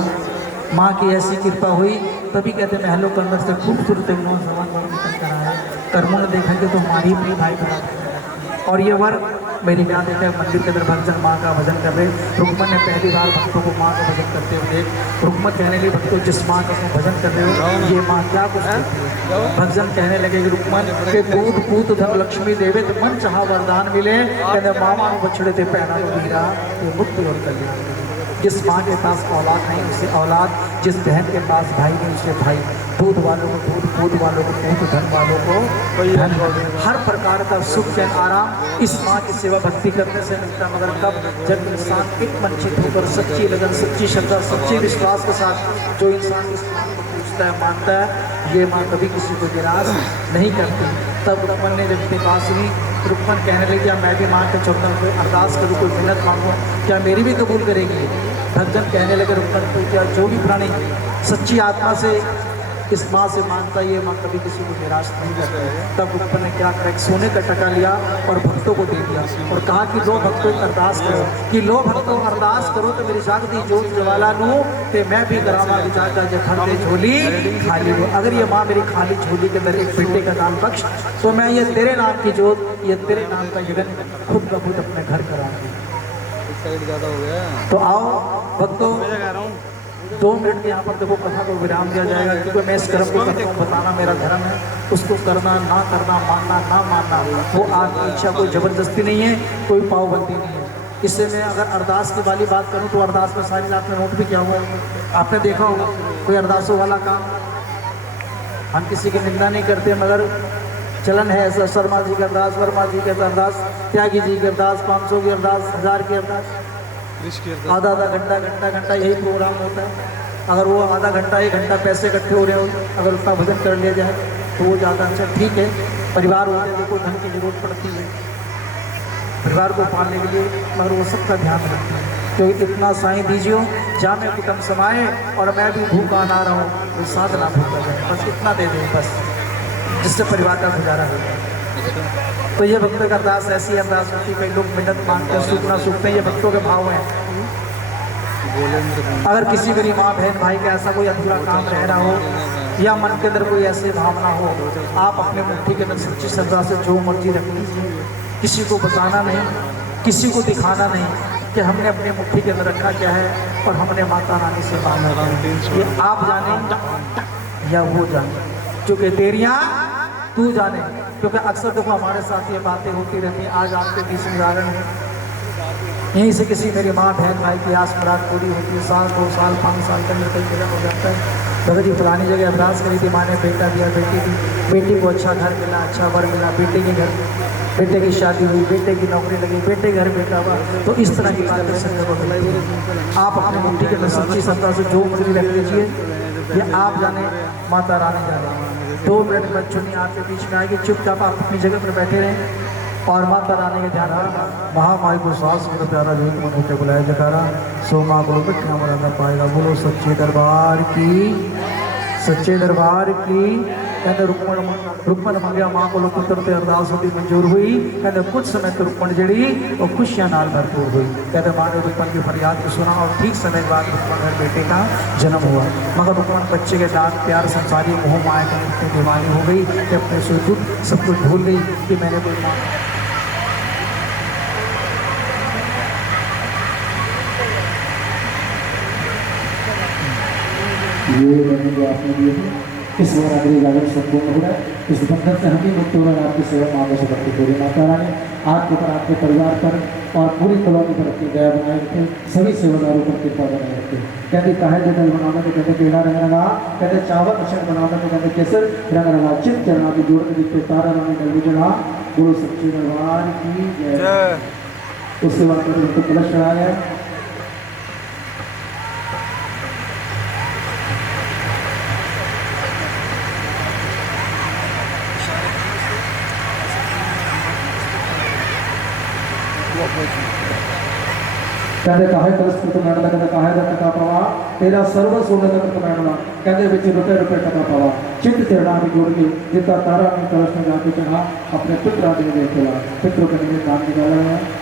माँ की ऐसी कृपा हुई, तभी कहते महलों के अंदर से खूबसूरत एक नौजवान वर निकल कर आया। कर्मों ने देखा कि तो हमारी अपनी भाई बराबर और ये वर मेरी क्या देखा, मंदिर के अंदर भक्तजन माँ का भजन कर रहे। रुक्मन ने पहली बार भक्तों को माँ का भजन करते हुए देख, रुक्मन कहने लगे भक्तों जिस माँ का तुम भजन कर रहे हो ये माँ क्या कुछ करती है। भक्तजन कहने लगे कि रुक्मन के कूद कूद धन लक्ष्मी देवे तो मन चाह वरदान मिले, कहते मामा बछड़े थे पहना वीरा ये मुक्ति और कल्याण। जिस माँ के पास औलाद नहीं उसे औलाद, जिस बहन के पास भाई नहीं उसे भाई, दूध वालों को दूध, दूध वालों को दूध, धन वालों को धन। हर प्रकार का सुख चैन आराम इस माँ की सेवा भक्ति करने से मिलता। मगर कब, जब इंसान इत्मंचित होकर सच्ची लगन, सच्ची श्रद्धा, सच्चे विश्वास के साथ जो इंसान इस माँ को पूछता है, मानता है, ये माँ कभी किसी को निराश नहीं करती। तब रुक्मन ने जब अपनी बात सुनी, रुक्मन कहने लगे क्या मैं भी माँ के चरणों को अरदास करूँ, कोई मिन्नत मांगूँ, क्या मेरी भी कबूल करेगी। भक्तजन कहने लगे रुक्मन तो क्या जो भी प्राणी सच्ची आत्मा से इस माँ से मांगता है, ये माँ कभी किसी को निराश नहीं करती है। तब रुक्मन ने क्या करा, एक सोने का टका लिया और भक्तों को दे दिया और कहा कि लो भक्तों अरदास करो, कि लो भक्तों अरदास करो तो मेरी जागती जोत ज्वाला नू ते मैं भी करामा जाता जखर दे झोली खाली हो। अगर ये माँ मेरी खाली झोली के अंदर एक बेटे का नाम बख्श तो मैं ये तेरे नाम की जोत, ये तेरे नाम का यज्ञ खुद ब खुद अपने घर कराऊंगी। तो आओ भक्तों 2 मिनट के यहाँ पर देखो कथा को विराम दिया जाएगा, क्योंकि मैं इस कर्म को करता हूँ, बताना मेरा धर्म है, उसको करना ना करना, मानना ना मानना वो आपकी इच्छा, कोई जबरदस्ती नहीं है, कोई पाबंदी नहीं है। इससे मैं अगर अरदास की वाली बात करूँ तो अरदास में सारी रात में नोट भी किया हुआ है, आपने देखा होगा। कोई अरदासों वाला काम, हम किसी की निंदा नहीं करते, मगर चलन है ऐसा, शर्मा जी की अरदास, वर्मा जी की अरदास, त्यागी जी की अरदास, 500 की अरदास, 1000 की अरदास, आधा घंटा यही प्रोग्राम होता है। अगर वो आधा घंटा 1 घंटा पैसे इकट्ठे हो रहे हो, अगर उसका भजन कर लिया जाए तो वो ज़्यादा अच्छा। ठीक है, परिवार होते हैं, देखो धन की जरूरत पड़ती है परिवार को पालने के लिए, मगर वो सबका ध्यान रखते हैं। क्योंकि इतना साईं दीजिए जा में कुटुंब समाए और मैं भी भूखा ना रहूँ, वो साधना भूखा जाए, बस इतना दे दें बस, जिससे परिवार का गुजारा हो जाए। तो ये भक्तों का अरदास ऐसी अरदास होती है, कई लोग मिन्नत मांगते हैं, सूखना सूखते हैं, ये भक्तों के भाव हैं। अगर किसी मेरी माँ बहन भाई का ऐसा कोई अधूरा काम रह रहा हो या मन के अंदर कोई ऐसी भावना हो, आप अपने मुट्ठी के अंदर सच्ची श्रद्धा से जो मर्जी रख लीजिए, किसी को बताना नहीं, किसी को दिखाना नहीं कि हमने अपने मुट्ठी के अंदर रखा क्या है और हमने माता रानी से मांगा, ये आप जाने या वो जाने, क्योंकि तेरियाँ तू जाने। क्योंकि अक्सर देखो हमारे साथ ये बातें होती रहती हैं। आज आपके बीच में उदाहरण है, यहीं से किसी मेरी माँ बहन भाई की आस मुराद पूरी होती है, 1 साल 2 साल 5 साल तक कई जगह हो जाता है। भगत जी फलानी जगह अरदास करी थी, माँ ने बेटा दिया, बेटी दी, बेटी को अच्छा घर मिला, अच्छा वर मिला, बेटे के घर, बेटे की शादी हुई, बेटे की नौकरी लगी, बेटे घर बेटा हुआ। तो इस तरह की बातें सुनने को मिलती है। आप अपनी मुट्ठी के अंदर सच्ची श्रद्धा से जो मर्जी रख लीजिए, ये आप जाने माता रानी जाने। 2 मिनट में चुनी आपके बीच में आएगी, चुपचाप आप अपनी जगह पर बैठे रहें और माता रानी के ध्यान महामाई को सास मेरा प्यारा जो मन होकर बुलाया जकारा, सो माँ को बैठना मरा पाएगा। बोलो सच्चे दरबार की, सच्चे दरबार की। कहते रुक्मण मंगया मां को पुत्र ते अरदास होती मंजूर हुई। कहते कुछ समय तो रुक्मण जड़ी और खुशियां नाल भरपूर हुई। कहते मां ने रुक्मण की फरियाद को सुना और ठीक समय के बाद रुक्मण में बेटे का जन्म हुआ। मगर रुक्मण बच्चे के दाग प्यार संसारी मोह माया के इतनी दीवानी हो गई कि अपने सुख सब कुछ भूल गई कि मैंने कोई मां ये जो आपने दिए थे इस नवरात्रि जागरण संपूर्ण हो रहा है। इस बंधन से हम ही मुक्त हो रहे हैं। आपकी सेवा मांगों से करती पूरी माता रानी आपके पर, आपके परिवार पर और पूरी कॉलोनी पर अपनी दया बनाए रखे। सभी सेवादारों पर कृपा बनाए रखे। कहते काहे जटल बनाना तो कहते पेड़ा रंग रंगा, कहते चावल मिश्रण बनाना तो कहते केसर रंग रंगा, चित चढ़ा के जोड़ के दिखते तारा रानी डलवी चढ़ा गुरु सच्चे दरबार की जय। उसके बाद उनको कलश चढ़ाया। कहते काहे तरस्कृत मैडला, कहते काहे टका पावा तेरा सर्व सोलगत मैडला, कहते बिच रुपए रुपए टका पावा चित्त चढ़ा के जोड़ के जितना तारा में कलश में जाके चढ़ा अपने पित्र आदि में खेला। पितरों के लिए दान निकाला है।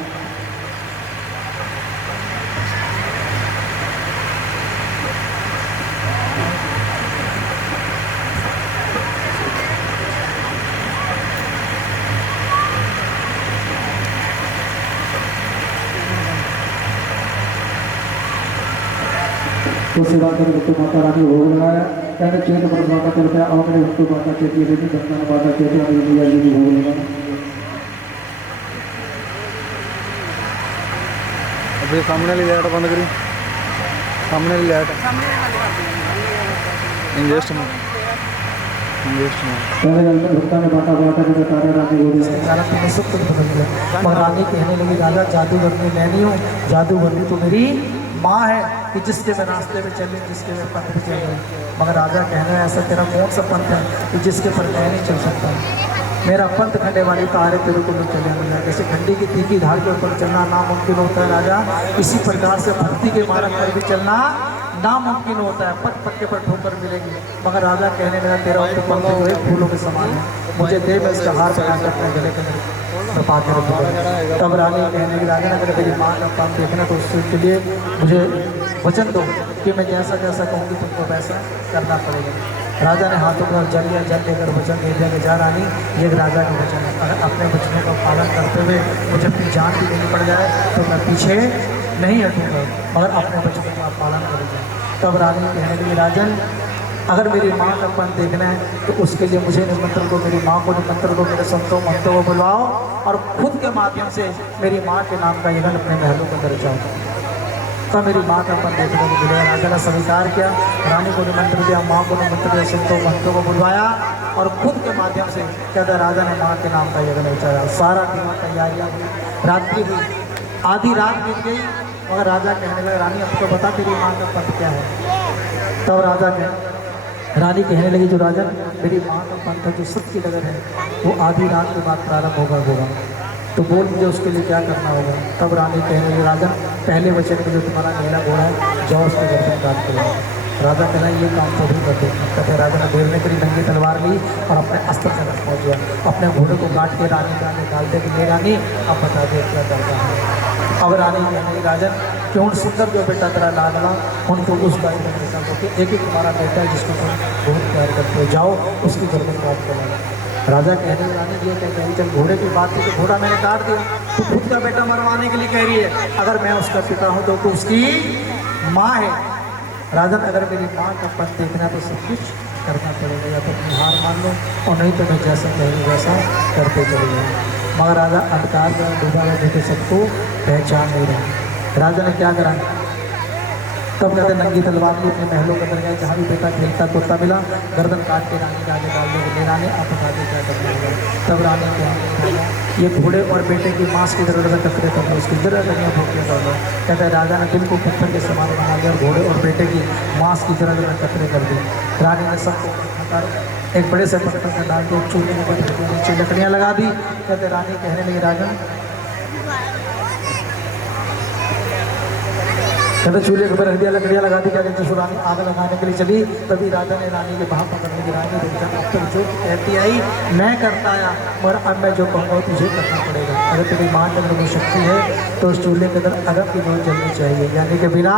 तो सेवा कर भक्तों माता रानी भोग लगाया। कहते चेत पर माता करते आओ मेरे भक्तों माता चेती देवी गंगा माता चेती अनिल भैया जी भी भोग लगा। अभी सामने वाली लाइट बंद करी, सामने वाली लाइट इंजेस्ट में कहते गंगा भक्ता ने बाटा बाटा के तारे रानी भोग लगाया। सब कुछ बदल गया। और रानी कहने लगी राजा जादूगरनी मैं नहीं हूँ, जादूगरनी तो मेरी माँ है कि जिसके मैं रास्ते में चली, जिसके मैं पंथ में चल रही। मगर राजा कहना है ऐसा तेरा कौन सा पंथ है कि जिसके पर मैं नहीं चल सकता। मेरा पंथ खंडे वाली तारे तेरे को लोग चले मिला। जैसे खंडी की तीखी धार के ऊपर चलना नामुमकिन होता है राजा, इसी प्रकार से भक्ति के मार्ग पर भी चलना नामुमकिन होता है। पट पट्टे पर ठोकर मिलेगी। मगर राजा कहने लगा तेरा तो पंथ जो है फूलों के समान है, मुझे दे मैं इसका हार बनाकर अपने गले के पा के रखूँगा। तब रानी कहने लगी राजा अगर मेरी माँ का काम देखना तो उसके लिए मुझे वचन दो कि मैं जैसा जैसा कहूँगी तुमको वैसा करना पड़ेगा। राजा ने हाथों पर जल लिया, जल लेकर वचन दे दिया कि जा रानी ये राजा का वचन है, अगर अपने वचनों का पालन करते हुए मुझे अपनी जान भी देनी पड़ जाए तो मैं पीछे नहीं हटूँगा, मगर अपने वचनों का पालन करूँगा। तब रानी कहने लगी राजन अगर मेरी माँ का पंथ देखना है तो उसके लिए मुझे निमंत्रण को, मेरी माँ को निमंत्रण को, मेरे संतों मंतों को बुलाओ और खुद के माध्यम से मेरी माँ के नाम का यज्ञ अपने महलों को दर्ज जाओ। तब मेरी माँ का पंथ देखने को मिलेगा। राजा ने स्वीकार किया, रानी को निमंत्रण दिया, माँ को निमंत्रण दिया, संतों मंतों को बुलवाया और खुद के माध्यम से कहता राजा ने माँ के नाम का यज्ञ चाहा। सारा दिन तैयारियाँ हुई, रात्रि हुई, आधी रात बीत गई। मगर राजा कहने लगा रानी अब तो बता तेरी माँ का पंथ क्या है। तब रानी कहने लगी जो राजन मेरी माँ का पंथ जो सत्य नगर है वो आधी रात के बाद प्रारंभ होगा तो बोल मुझे उसके लिए क्या करना होगा। तब रानी कहने लगी राजन पहले वचन में जो तुम्हारा नीला घोड़ा है जाओ उसके गर्दन काट के लाओ। राजा कहना ये काम तो भी करते। कहते राजा ने बेरने के लिए नंगी तलवार ली और अपने अस्त्र से पहुँच गया, अपने घोड़े को काट के रानी का निकालते कि ये रानी अब बता दे क्या करता है। अब रानी कहने लगी राजन क्यों सुंदर जो बेटा तेरा लाडला उनको उस बात में एक एक तुम्हारा बेटा है जिसको तुम बहुत प्यार करते हो, जाओ उसकी गर्दन काट के लाओ। राजा कहने रानी ये कहते हैं चल घोड़े की बात थी तो घोड़ा मैंने काट दिया, तो खुद का बेटा मरवाने के लिए कह रही है, अगर मैं उसका पिता हूँ तो उसकी माँ है। राजन अगर मेरी माँ का पद देखना तो सब कुछ करना पड़ेगा, या तो अपनी हार मान लो और नहीं तो मैं जैसा कहेंगे वैसा करते चले जाए। मगर राजा अंधकार में डूबा रहे थे, सबको पहचान नहीं रहे। राजा ने क्या करा, तब कहते नंगी तलवार ली अपने महलों के अंदर गए, जहाँ भी बेटा खेलता कुत्ता मिला गर्दन काट के रानी के आगे डाल देंगे। रानी आप बता दें क्या करना होगा। तब रानी को ये घोड़े और बेटे की मांस की जरूरत कतरे कर लो, उसकी जरा कनियाँ भूखियाँ कर लो। कहते हैं राजा ने दिल को पत्थर के समान बना लिया और घोड़े और बेटे की मांस की जरा कतरे कर दी। रानी ने सबको एक बड़े से पत्थर में डाल के चूल्हे में नीचे लकड़ियाँ लगा दी। कहते रानी कहने लगी राजन कहते चूल्हे के ऊपर रख दिया, लकड़ियाँ लगा दी। क्या कहते सुरानी आग लगाने के लिए चली, तभी राजा ने रानी के बाह पकड़ने की रानी देखा। अब तक जो कहती आई मैं करता आया, मगर अब मैं जो कहूँगा तुझे करना पड़ेगा। अगर तेरी माँ के अंदर कोई शक्ति है तो उस चूल्हे के अंदर अगर की जोत जलनी चाहिए, यानी कि बिना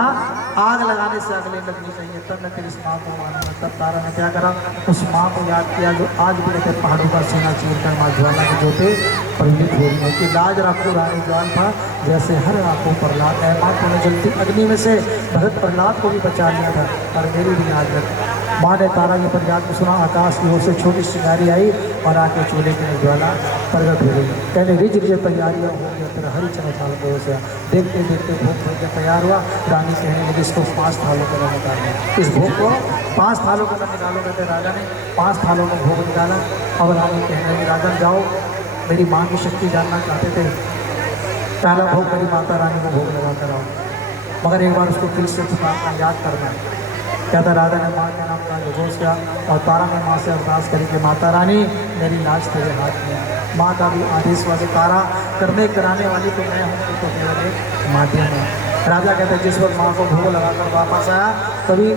आग लगाने से अगले लगनी चाहिए, तब मैं तेरी इस माँ को मानूंगा। तब तारा ने क्या करा, उस माँ को याद किया जो आज भी रहते पहाड़ों का सीना चीर कर माँ ज्वाला की जोते परिणित हो रही है कि लाज रखो रानी ज्वाल था जैसे हर आंखों प्रहलाद है। माँ को जलती अग्नि में से भरत प्रहलाद को भी बचा लिया था और मेरी भी याद रख। माँ ने तारा की फरियाद को सुना, आकाश की ओर से छोटी चिंगारी आई और आके चूल्हे की ज्वाला प्रगट हो गई। कहने रिज रिज तैयारियाँ हो गया तेरा हरी चना थाल को से। देखते देखते भोग बन के तैयार हुआ। रानी कहने लगी इसको 5 थालों के अंदर निकालना, इस भोग को 5 थालों के अंदर निकालो। कहते राजा ने 5 थालों में भोग निकाला। अब रानी कहने लगी राजन जाओ, मेरी माँ की शक्ति जानना चाहते थे, पहला भोग मेरी माता रानी को भोग लगा कर आओ, मगर एक बार उसको फिर से पुकारना याद करना। कहता राजा ने माँ के नाम का घोष किया और तारा ने माँ से अरदास करी कि माता रानी मेरी लाश तेरे हाथ में है। माँ का भी आदेश वाले तारा करने कराने वाली तो मैं हूँ, तो केवल एक माध्यम है। राजा कहते जिस वक्त माँ को भोग लगाकर वापस आया तभी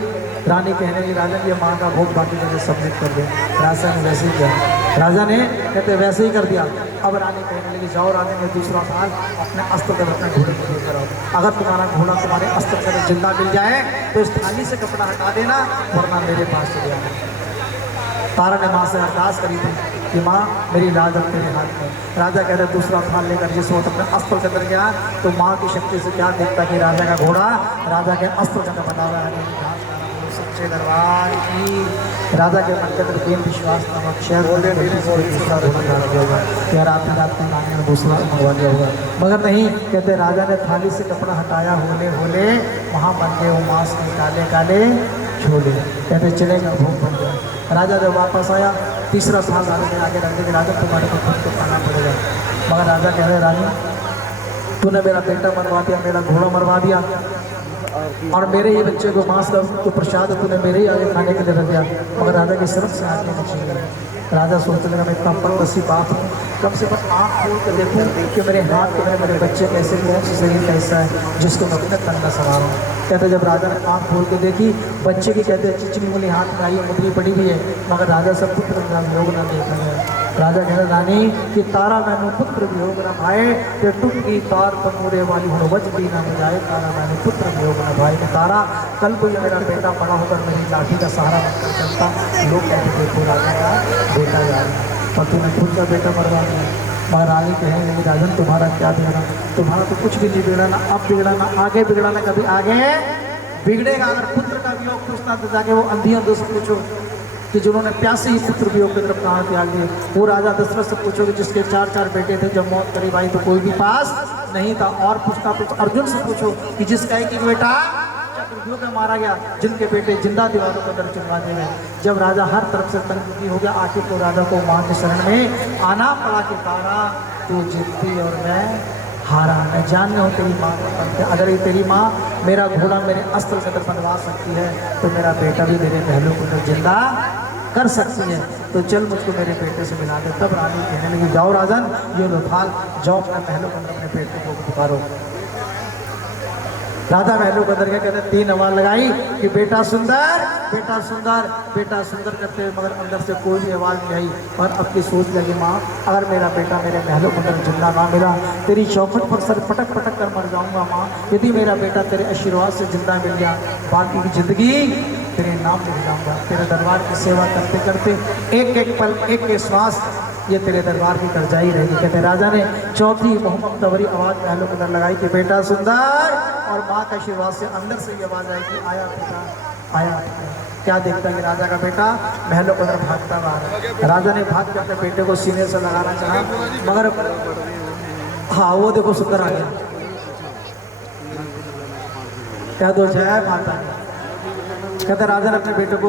रानी कहने की राजा ये माँ का भोग बाकी जगह सबमिट कर दे। राजा ने वैसे ही किया, राजा ने कहते वैसे ही कर दिया। अब रानी कहने लगी जाओ राजा ने दूसरा थाल अपने अस्त्र कर अपने घोड़े को लेकर आओ। अगर तुम्हारा घोड़ा तुम्हारे अस्त्र से जिंदा मिल जाए तो इस थाली से कपड़ा हटा देना, वरना मेरे पास चले आना। तारा ने माँ से अरदास करी थी कि माँ मेरी लाज अब तेरे हाथ में। राजा कहते दूसरा थाल लेकर जिस वक्त अपने अस्त्र के अंदर गया तो माँ की शक्ति से क्या देखता कि राजा का घोड़ा राजा के अस्त्र के अंदर बना हुआ है। सच्चे दरबार की राजा के मन के अंदर प्रेम विश्वास नामक शहर बोले दूसरा घोड़ा होगा या रात में नानी ने दूसरा मंगवा लिया होगा, मगर नहीं। कहते राजा ने थाली से कपड़ा हटाया, होले होले वहाँ बन गए वो मांस के काले काले छोले। कहते चलेगा भूख बन गया। राजा जब वापस आया तीसरा थाल राजा ने आगे रख दिया, राजा तुम्हारे को खुद को खाना पड़ेगा। मगर राजा कह रहे रानी तूने मेरा बेटा मरवा दिया, मेरा घोड़ा मरवा दिया और मेरे ही बच्चे को मांस का तो प्रसाद तूने मेरे ही आगे खाने के लिए रख दिया। मगर राजा की सिर्फ से आगे नहीं गया। राजा सोचने लगा मैं इतना परवसी बाप हूँ, कम से कम आँख खोल कर देखूँ कि मेरे हाथ में मेरे बच्चे कैसे कौन सी शरीर कैसा है जिसको मैं अपने तन का सवार हूँ। कहते जब राजा ने आँख खोल के देखी बच्चे की कहते चिचनी मुली हाथ में आई मुद्री पड़ी हुई है, मगर राजा सब पुत्र वियोग न देखा गया। राजा कह रहे रानी कि तारा मैंने पुत्र वियोग न भाए ते टुकी तार तमूरे वाली हूँ वज भी ना जाए। तारा मैंने पुत्र वियोग न भाई ने तारा कल को ये मेरा बेटा बड़ा होकर मेरी लाठी का सहारा बनकर चलता, लोग कहते देखो राजा का बेटा यार और तूने खुद का बेटा मरवा दिया। मगर रानी कहने लगी राजन तुम्हारा क्या बिगड़ा, तुम्हारा तो कुछ भी नहीं बिगड़ा, ना अब बिगड़ा ना आगे बिगड़ा, ना कभी आगे बिगड़ेगा। अगर पुत्र का वियोग पूछना तो जाके वो अंधियों दोस्त पूछो कि जिन्होंने प्यासे ही पुत्र वियोग की तरफ कहाँ त्याग दिए। वो राजा दशरथ से पूछोगे जिसके 4 बेटे थे, जब मौत करीब आई तो कोई भी पास नहीं था। और पूछता अर्जुन से पूछो कि जिसका एक बेटा चक्रव्यूह में मारा गया, जिनके बेटे जिंदा दीवारों के अंदर चिनवा दिए गए। जब राजा हर तरफ से तंग हो गया, आखिर तो राजा को माँ के शरण में आना पड़ा कि तारा तू जीतती और मैं हारा। मैं जानना हूँ तेरी माँ को बनते, अगर ये तेरी माँ मेरा घोड़ा मेरे अस्त्र से बनवा सकती है तो मेरा बेटा भी मेरे पहलू को अंदर जिंदा कर सकती है, तो चल मुझको मेरे बेटे से मिला दे। तब रानी कहने लगी जाओ राजन ये लो थाल, जाओ अपने पहलू को अंदर अपने बेटे को पुकारो। राधा महलों के अंदर क्या कहते हैं 3 आवाज लगाई कि बेटा सुंदर बेटा सुंदर बेटा सुंदर करते हुए, मगर अंदर से कोई भी आवाज़ नहीं आई। और अब की सोच लगी माँ अगर मेरा बेटा मेरे महलों के अंदर जिंदा ना मिला, तेरी चौखट पर सर पटक पटक कर मर जाऊंगा माँ। यदि मेरा बेटा तेरे आशीर्वाद से जिंदा मिल गया, बाकी की जिंदगी तेरे नाम लिख जाऊंगा। तेरे दरबार की सेवा करते करते एक एक पल एक एक श्वास ये तेरे दरबार की करजाई रहेगी। कहते राजा ने चौथी मोहम्मद तवरी आवाज़ महलों के अंदर लगाई कि बेटा सुंदर, और माँ का आशीर्वाद से अंदर से ये आवाज़ आई कि आया बेटा आया। क्या देखता कि राजा का बेटा महलों के अंदर भागता हुआ। राजा ने भाग के अपने बेटे को सीने से लगाना चाहा, मगर हाँ वो देखो सुंदर आ गया। क्या दो जय माता। कहते राजा ने अपने बेटे को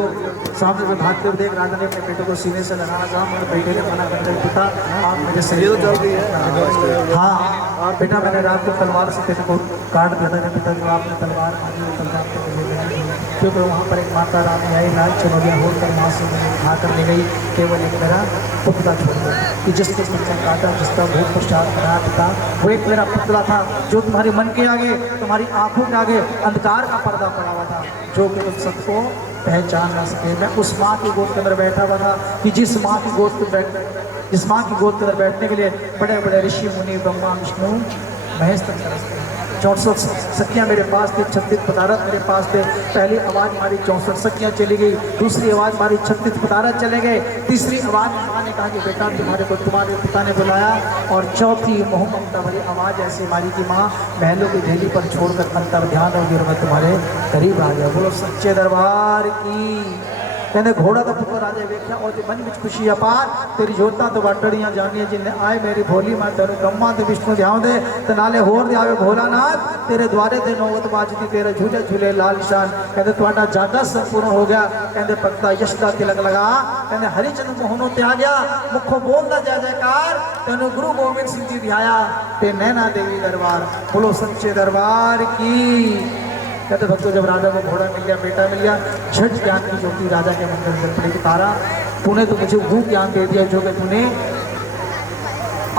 सामने से भागते हुए देख, राजा ने अपने बेटे को सीने से लगाना चाहा, मगर बेटे ने मना कर दिया पिता आप मुझे सही चल रही है। हाँ बेटा मैंने रात को तलवार से तेरे को काट दिया था। पिता जो आपने तलवार मांगी वो तलवार तो मुझे नहीं दी, क्योंकि वहाँ पर एक माता रानी आई, लाल चनौरिया होकर वहाँ से उन्हें उठा कर ले गई, केवल एक मेरा पुतला छोड़कर कि जिसके बच्चा काटा, जिसका भूत प्रसाद बनाया था, वो एक मेरा पुतला था जो तुम्हारे मन के आगे, तुम्हारी आंखों के आगे अंधकार का पर्दा पड़ा हुआ था, जो कि तुम सबको पहचान ना सके। मैं उस माँ की गोद के अंदर बैठा हुआ था कि जिस माँ की गोद के अंदर बैठने के लिए बड़े बड़े ऋषि मुनि ब्रह्मा विष्णु महेश तक तरसते हैं। 64 सखियाँ मेरे पास थी, 36 पदारथ मेरे पास थे। पहली आवाज़ मारी 64 सखियाँ चली गई, दूसरी आवाज़ मारी 36 पदारथ चले गए, तीसरी आवाज़ माँ ने कहा कि बेटा तुम्हारे को तुम्हारे पिता ने बुलाया, और चौथी मोह ममता भरी आवाज़ ऐसी मारी कि माँ महलों की ढेली पर छोड़कर अंतर ध्यान होगी और मैं तुम्हारे करीब आ गया। बोलो सच्चे दरबार की। कहने घोड़ा तो पुत्र राजे वेख्या और मन में खुशी अपार, तेरी जोता तो वाटड़ियाँ जानिए जिन्हें आए मेरी भोली माँ तेरे ब्रह्मा ते विष्णु ध्यान दे तो नाले होर दे आवे भोलानाथ, तेरे द्वारे ते नौवत बाजती तेरे झूले झूले लाल शान। कहते तुम्हारा जागा संपूर्ण हो गया, कहते पत्ता यशदा तिलक लगा, कहते हरिचंद मोहनो ते आ गया, मुखो बोलता जय जयकार, तेनु गुरु गोविंद सिंह जी ध्याया ते नैना देवी दरबार। बोलो सच्चे दरबार की। कहते भक्तों जब राजा को घोड़ा मिल गया, बेटा मिल गया, झट ज्ञान की ज्योति राजा के मंदिर में पड़ी कि तारा तूने तो मुझे वो ज्ञान दे दिया जो कि तूने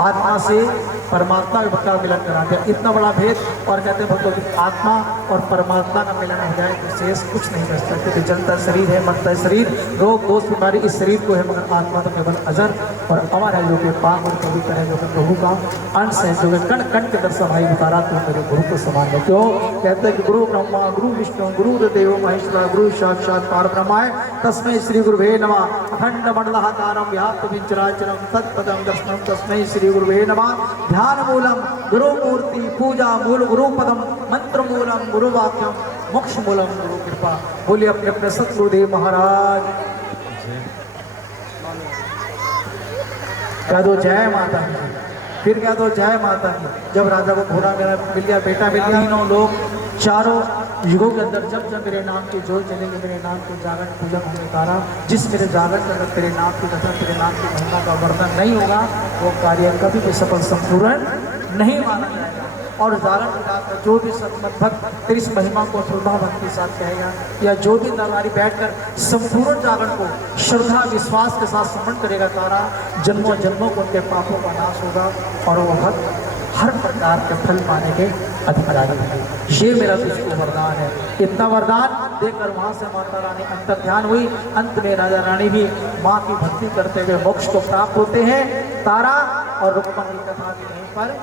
आत्मा से परमात्मा का मिलन करा दिया, इतना बड़ा भेद। और कहते हैं भक्तों की आत्मा और परमात्मा का मिलन हो जाए तो शेष कुछ नहीं बचता, क्योंकि जलता शरीर है, मरता शरीर, रोग दोष बीमारी इस शरीर को है, मगर आत्मा तो केवल अजर और अमर है, जो कि पाक और पवित्र है, जो कि प्रभु का अंश है, जो कि कण कण के दर्शन भाई उतारा तो मेरे गुरु को समान है। क्यों कहते हैं कि गुरु ब्रह्मा गुरु विष्णु गुरु देव महेश्वरा गुरु साक्षात परब्रह्म है, तस्मै श्री गुरुवे नमः। अखंड मंडलाकारं व्याप्त विचराचरं तत्पदं दर्शनं तस्मै श्री गुरुवे नमः। ध्यान मूलम गुरु मूर्ति पूजा मूल गुरु पदम मंत्र मूलम गुरु वाक्यम मोक्ष मूलम गुरु कृपा। बोलिए अपने अपने सतगुरुदेव महाराज। कह दो जय माता की, फिर कह दो जय माता की। जब राजा को घोड़ा मेरा मिल गया, बेटा मिल गया, तीनों लोग चारों युगों के अंदर जब जब मेरे नाम की जोर चलेंगे, मेरे नाम को जागरण पूजन होंगे तारा, जिस मेरे जागरण के अंदर तेरे नाम की कथा तेरे नाम की महिमा का वर्णन नहीं होगा, वो कार्य कभी भी सफल संपूर्ण नहीं माना जाएगा। और जागरण लगाकर जो भी सतमत भक्त तेरी इस महिमा को श्रद्धा भक्ति के साथ कहेगा, या जो भी नरनारी बैठकर संपूर्ण जागरण को श्रद्धा विश्वास के साथ स्मरण करेगा तारा, जन्मों जन्मों को उनके पापों का नाश होगा और वो भक्त हर प्रकार के फल पाने के अधिकारी है। ये मेरा तुझको वरदान है। इतना वरदान देकर वहाँ से माता रानी अंतर ध्यान हुई। अंत में राजा रानी भी माँ की भक्ति करते हुए मोक्ष को प्राप्त होते हैं। तारा और रुक्मणी की कथा भी यहीं पर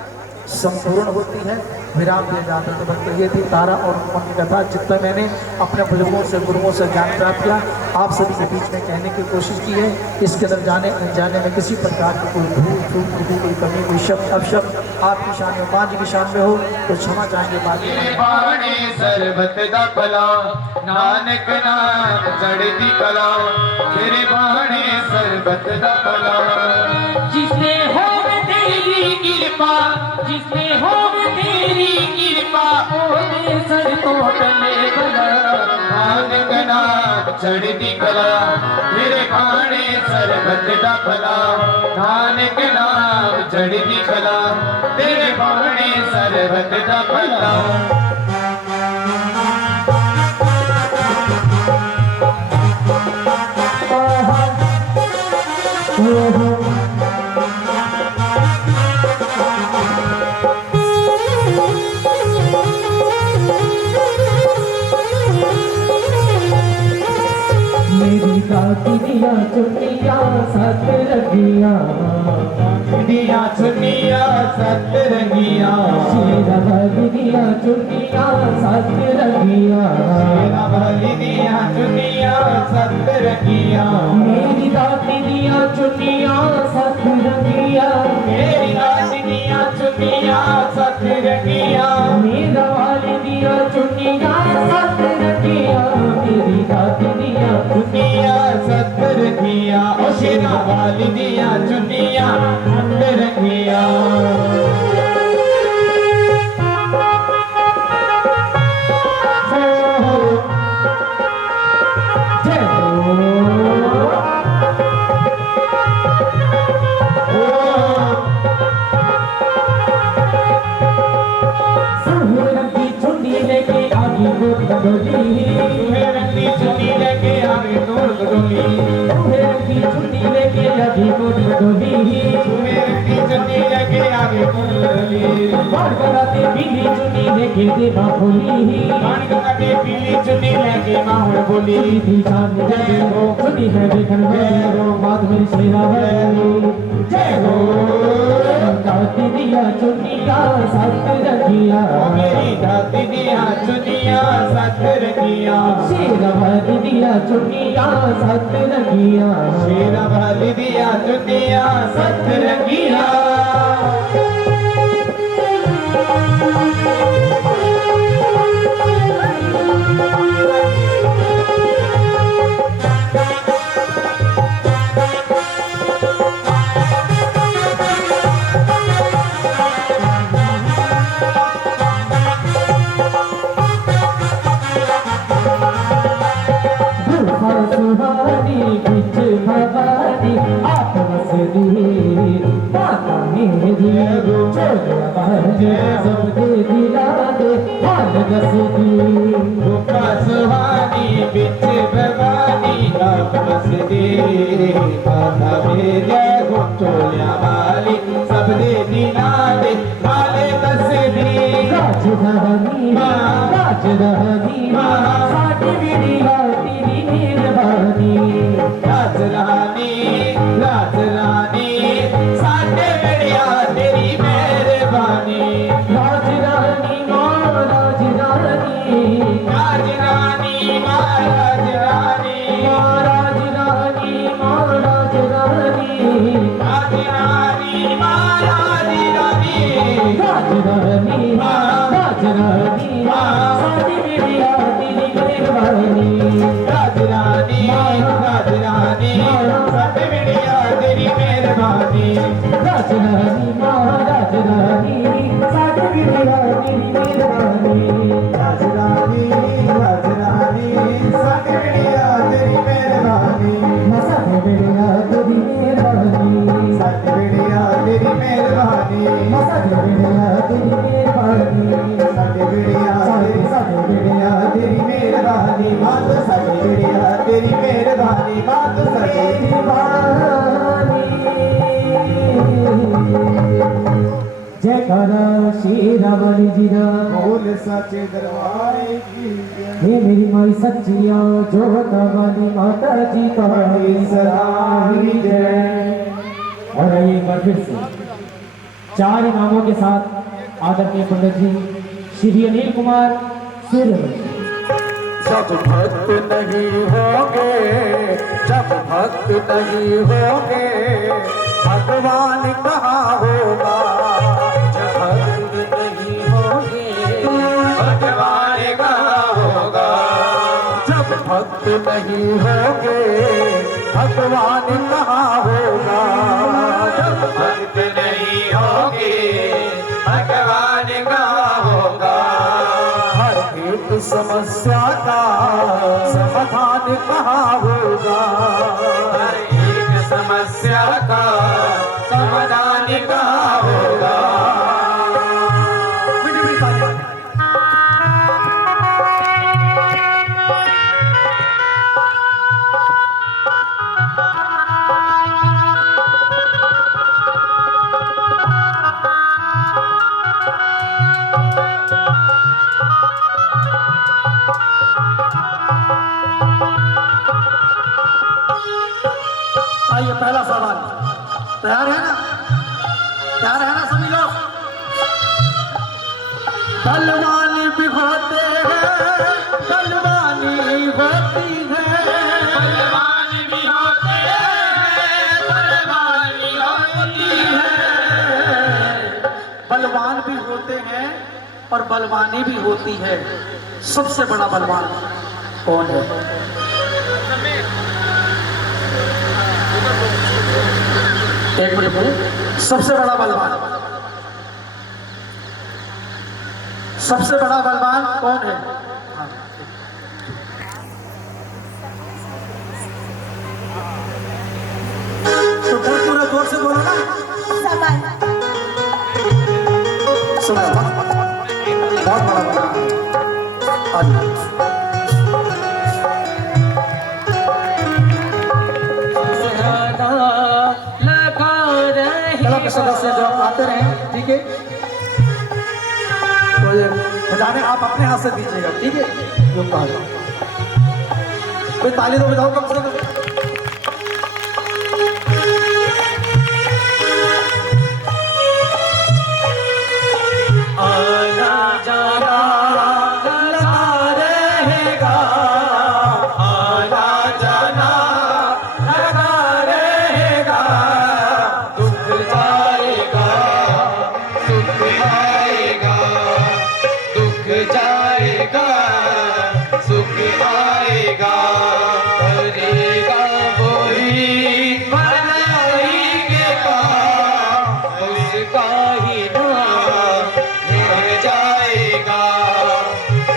संपूर्ण होती है, विराम दिया जाता है। तो बल्कि ये थी तारा और रुक्मणी की कथा। जितना मैंने अपने बुजुर्गों से गुरुओं से ज्ञान प्राप्त किया, आप सभी के बीच में कहने की कोशिश की है। इसके अंदर जाने में किसी प्रकार की कोई भूल चूक त्रुटि कोई कमी कोई शब्द अपशब्द आपकी शान में माँ जी की शान में हो तो क्षमा चाहेंगे। बाकी सरबत दा भला नानक नाम चढ़ती कला, तेरे बाणे सरबत दा भला। जिसने हो तेरी कृपा, जिसने हो तेरी कृपा, ओने सर तो टले भला। नानक नाम चढ़ती कला, तेरे बाणे सरबत दा भला। नानक नाम चढ़ती कला, तेरे बाणे सरबत दा भला। मेरी दादिया चुनिया सत रंगिया, दिया चुनिया सत रंगिया। शेरा वाली दिया चुनिया सत रंगिया, शेरा वाली दिया चुनिया सत रंगिया। मेरी दादी दिया चुनिया सत रंगिया, मेरी दादी दिया चुनिया सत रंगिया। मेरा वाली दिया चुनिया सत रंगिया, मेरी दादी दिया चुनिया सत रंगिया। ओ शेरा वाली दिया चुनिया सत रंगिया। रंगी चुन्नी लेके आगी गोद डोली, रंगी रंगी चुन्नी लेके आगे कोट डोली तुम्हें रंगी चुन्नी लेके आगे कुंडली बाण कराते पीली चुन्नी लेके देवा खोली कान कटे पीली चुन्नी लेके माहौल बोली दी चांद जय हो चुन्नी है देखन में रो बात मेरी शेरावली जय हो दाती दिया चुन्निया सात रंगिया मेरी दाती दिया चुनिया सत रंगिया शेरावली दिया चुन्निया सात रंगिया शेरा वाली दिया चुनिया सत रंगिया सुहानी बिच भवानी आप बसदी माता मेरी छोड़िया बाजे सबके दिला दे हाल दसदी रूपा सुहानी बिच भवानी आप बसदी माता मेरे घोटोलिया वाली सब दे दिला दे वाले दसदी राजधानी राजधानी साडी बिड़िया तेरी मेहरबानी राजरानी राजरानी साडे बढ़िया तेरी मेहरबानी राजरानी माँ राजरानी राजरानी माँ राजरानी राजरानी माँ राजरानी राजरानी माँ राजरानी राजरानी राजरानी साडी बिड़िया तेरी मेहरबानी राजरानी राजरानी सब बढ़िया तेरी मेहरबानी राजरानी माँ राजरानी साडी बिड़िया तेरी मेहरबानी राजरानी राजरानी सब बढ़िया तेरी मेहरबानी साडी बिड़िया तेरी मेहरबानी सब बढ़िया तेरी मेहरबानी साडी बिड़िया तेरी मेहरबानी सब बढ़िया तेरी मेहरबानी मात सब बढ़िया तेरी मेहरबानी मात सब जयकारा शेरावाली जी दा बोल सचे दरबार की हे मेरी माई सच्चिया जोता वाली माता जी का सलामी जय। और आइए एक बार फिर से चार इनामों के साथ आदरणीय पंडित जी श्री अनिल कुमार सूर्यवंशी। जब भक्त नहीं होंगे जब भक्त नहीं होंगे भगवान कहाँ होगा जब भक्त नहीं होंगे भगवान कहाँ होगा जब भक्त नहीं होंगे भगवान कहाँ होगा जब भक्त नहीं होगे भगवान कहाँ होगा हर एक समस्या का समाधान कहाँ होगा हर एक समस्या का समाधान कहाँ होगा आइए पहला सवाल तैयार है ना सभी लोग बलवानी भी होते हैं बलवानी होती है बलवान भी होते हैं बलवानी होती है बलवान भी होते हैं और बलवानी भी होती है सबसे बड़ा बलवान कौन है एक मिनट बोलो सबसे बड़ा बलवान कौन है हाँ। तो पूरा जोर से बोलो ना सुना बहुत बड़ा बलवान सदस्य जो आते रहे, ठीक है। तो ये खजाने आप अपने हाथ से दीजिएगा, ठीक है। जो कहा जाए कोई ताली तो बजाओ कम से कम। आना जाना लगा रहेगा, आना जाना लगा रहेगा, दुख जाएगा सुख आएगा, दुख जाएगा सुख आएगा, करेगा वही बनाएंगे काम, उसका ही नाम रह जाएगा,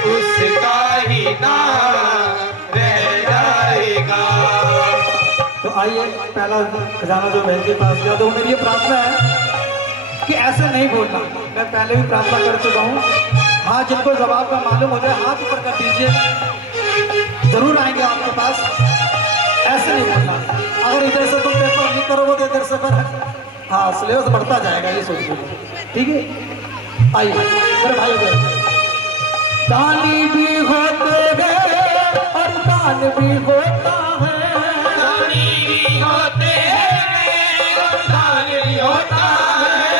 उसका ही नाम रह जाएगा। तो आइए पहला खजाना जो बहन के पास गया, तो मेरी ये प्रार्थना है कि ऐसे नहीं बोलना। मैं पहले भी प्रार्थना कर चुका हूँ। हाँ, जिनको जवाब का मालूम हो जाए हाथ ऊपर कर दीजिए, जरूर आएंगे आपके पास। ऐसे नहीं बोलना। अगर इधर से तुम पेपर नहीं करोगे तो इधर से फिर हाँ सिलेबस बढ़ता जाएगा, ये सोच लीजिए, ठीक है। आइए मेरे भाई बहन, दानी भी होते हैं और दान भी होता है, दानी भी होते हैं और दान भी होता है,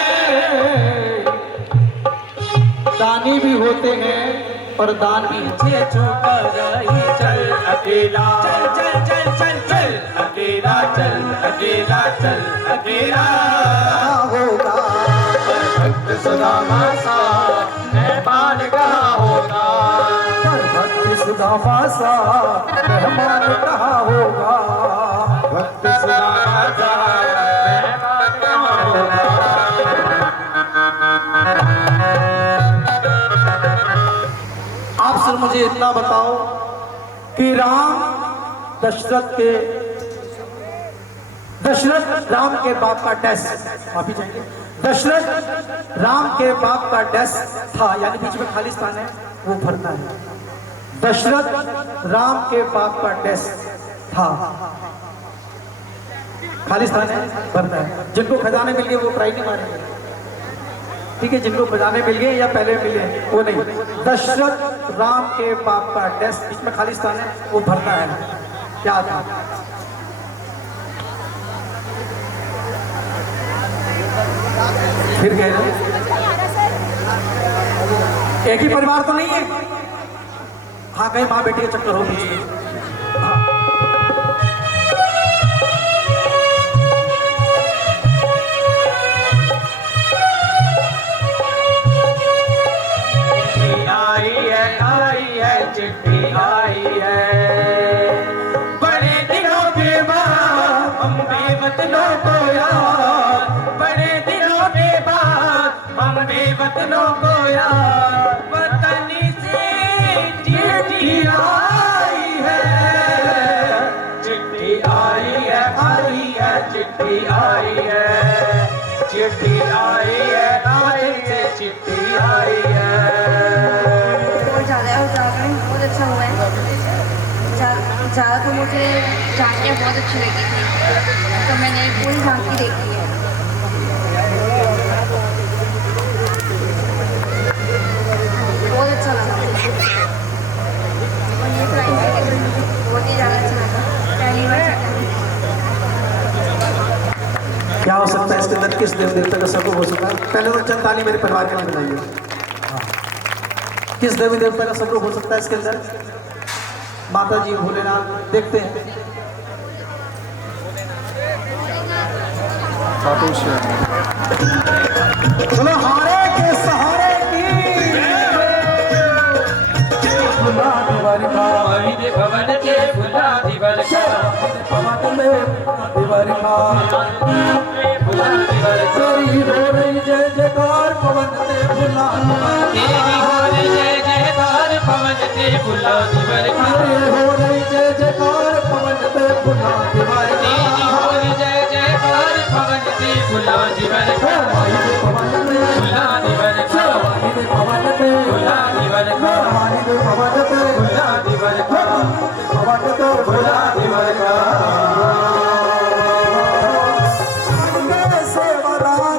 दानी भी होते हैं और दान भी पीछे छूकर ही चल अकेला, चल चल चल चल चल अकेला, चल अकेला चल अकेला होगा। पर भक्त सुदामा सा मेहमान कहाँ होगा, पर भक्त सुदामा सा मेहमान कहाँ होगा, भक्त सुदामा सा मेहमान कहाँ होगा। आप सिर्फ मुझे इतना बताओ कि दशरथ राम के बाप का डैश, माफी चाहिए, दशरथ राम के बाप का डैश था, यानी बीच में खाली स्थान है वो भरना है। दशरथ राम के बाप का डैश था, खाली स्थान है भरना है। जिनको खजाने मिल गए वो ट्राई नहीं मारेंगे, ठीक है। जिनको खजाने मिल गए या पहले मिले वो नहीं। दशरथ राम के बाप का डैश, बीच में खाली स्थान है वो भरना है। क्या था? फिर कह रहे एक ही परिवार तो नहीं है। हाँ, कहीं माँ बेटी का चक्कर हो बीच में। चिट्ठी आई है, बड़े दिनों के बाद हम बेवतनों को याद, बड़े दिनों के बाद हम बेवतनों को याद, वतन से चिट्ठी आई है, चिट्ठी आई है चिट्ठी आई है, चिट्ठी आई है नारे से चिट्ठी आई है। बहुत अच्छा हुआ है। ज़्यादा तो मुझे झांकियाँ बहुत अच्छी लगी थी, तो मैंने पूरी झांकी देखी है। बहुत अच्छा लगा और ये प्राइस बहुत ही ज़्यादा अच्छा लगा। पहली बार क्या हो सकता है इसके अंदर, किस देव देवता का सबको हो सकता है? पहले तो चंद ताली मेरे परिवार के लिए बनाइए। किस देवी देवता का स्वरूप हो सकता है इसके अंदर? माता जी, भोलेनाथ, देखते हैं। चलो हारे के सहारे की भवन के भुला दिवर तेरी हो रही जय जयकार पवन ते भुला, तेरी हो रही जय जयकार पवन ते भुला दिवर हो रही जय जयकार पवन ते भुला दिवार, तेरी हो रही जय जयकार पवन ते भुला दिवर पवन में भुला दिवर पवन ते भुला दिवर पवन ते भुला दिवर पवन तो भुला दिवार। सेवादार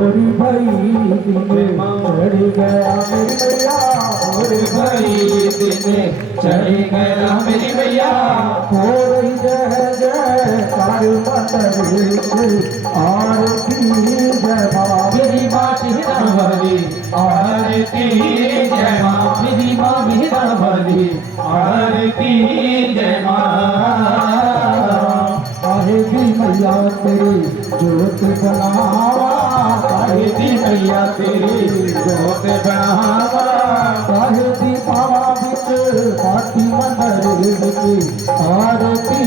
गोरी भाई दिन चढ़ गया मेरी मैया और भाई दिन चढ़ गया मेरी मैया हो रही जय जय कार मंदिर आरती जय माँ मेरी माँ शीरा वाली आरती जय माँ मेरी माँ मीरा वाली आरती जय माँ आएगी मैया तेरी ज्योत बनावा आरती मैया तेरी जोत बढ़ावा आएगी पावा बिच पाती मंदिर बिच आरती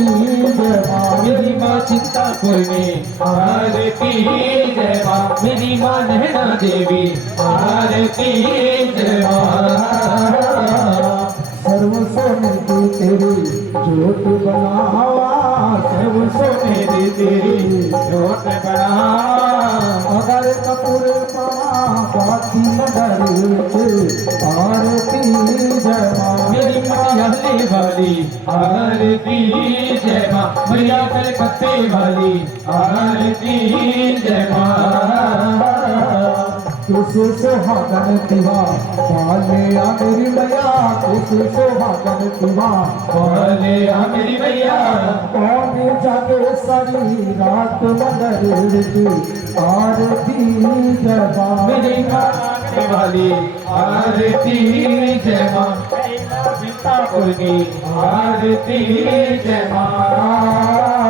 जय माँ मेरी माँ चिंतापुर में आरती जय माँ मेरी माँ नैना देवी आरती जय माँ सर्व सोने की तेरी ज्योत बनावा सर्व सोने मेरी तेरी जोत बढ़ावा अगर कपूर पाती मंदिर आरती जय माँ मेरी मटियाले वाली आरती जय माँ मैया कलकत्ते वाली आरती जय माँ तुझसे सुहागन दिवा पाले आ मेरी मैया तुझसे सुहागन दिवा बोले आ मेरी मैया कौन जागे सारी रात मंदिर की आरती जय माँ मेरी माँ वाली आरती जय माँ सीतापुर की आरती जय माँ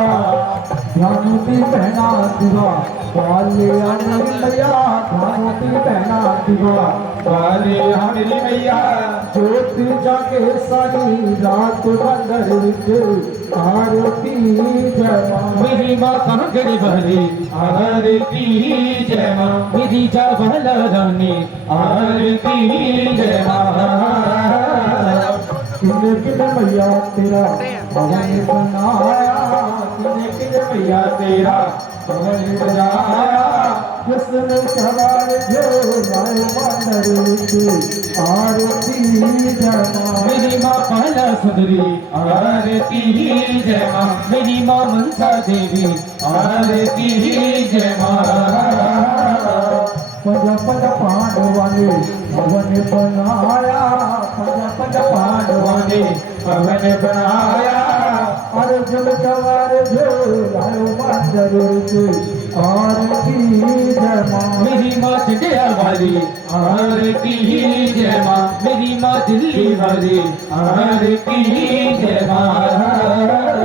ध्यानती बहना दिवा पाले आ मेरी मैया ध्यानती बहना दिवा बोले आ मेरी मैया ज्योत जागे सारी रात मंदिर की आरती जय माँ मेरी माँ कांगड़ वाली आरती जय माँ मेरी जावाला रानी आरती जय माँ किने किने मैया तेरा भवन बनाया किने किने मैया तेरा भवन बजाया जिसने सवार जो लाए मंदिर की आरती जय माँ मेरी माँ पाला सुंदरी आरती जय माँ मेरी माँ मनसा देवी आरती जय माँ पंज पंज पांडवाने भवन बनाया पंज पांडवा ने भवन बनाया अर्जुन सवार जो लाए मंदिर की आरती जय माँ मेरी माँ चंडिया वाली आरती जय माँ मेरी माँ दिल्ली वाली आरती जय माँ